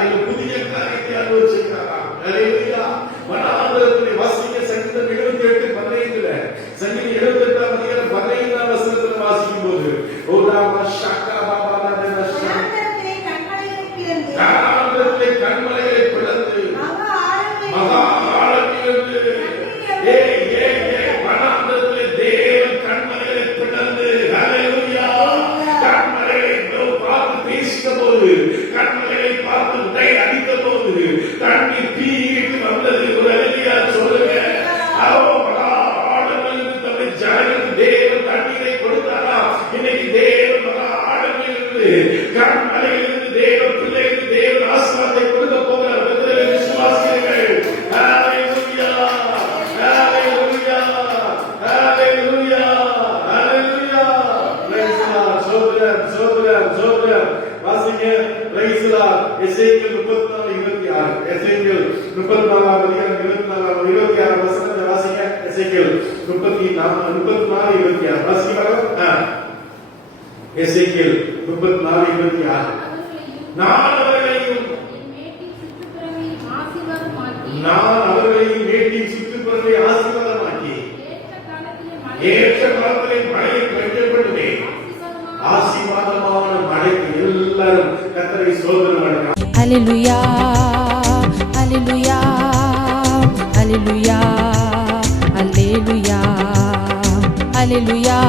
நீங்க புதிய காரியத்தை அனுபவிச்சிருக்காரா? ஹalleluya. வனாந்தரத்திலே வாசிங்க சங்கீதம் 78:15. சங்கீதம் 78ஆம் அதிகாரம் 15ஆம் வசனத்துல வாசிக்கும் போது ஓடாமா ஷாக்கா பாபா நதன ஷா. வனாந்தரத்திலே கண்மலைகளை பிளந்து வனாந்தரத்திலே கண்மலைகளை பிளந்து மகா ஆழங்களை மகா ஆழத்திலிருந்து வனாந்தரத்திலே தேவன் கண்மலைகளை பிளந்து, ஹல்லேலூயா, கண்மலைகளை பார்த்து பேசின போது, கண்மலைகளை பார்த்து உடை அடித்த போது, தண்ணீர் தீயிட்டு வந்தது. ஒரு அல்லேலூயா சொல்லுங்க. ஆழங்களிலிருந்து தம்முடைய ஜனங்களுக்கு தேவன் தண்ணீரை கொடுத்தாரா? இன்னைக்கு தேவன் ஆழங்களிலிருந்து, கண்மலையிலிருந்து தேவன் பிள்ளைகளுக்கு தேவன் ஆசீர்வாதத்தை கொடுக்க போகிறார். விசுவாசிகள். Hallelujah, hallelujah, hallelujah, hallelujah. Praise the Lord. சோதரம், சோதரம், சோதரம். வாசிங்க. Price the Lord. எசேக்கியேல் 34:26. எசேக்கியேல் 34:26 வசனத்தை வாசிங்க. எசேக்கியேல் 34:26 வாசிங்க. எசேக்கியேல் 34:26. நான் அவர்களையும் மேட்டின் சுற்றுப்புறத்தை ஆசீர்வாதமாக்கி ஏற்ற காலத்திலே மழையை பெய்யப்படுவேன். ஆசீர்வாதமான மழைக்கு எல்லாரும் கர்த்தரை ஸ்தோத்திரம் பண்ணுங்க. Hallelujah, hallelujah, hallelujah, hallelujah, hallelujah.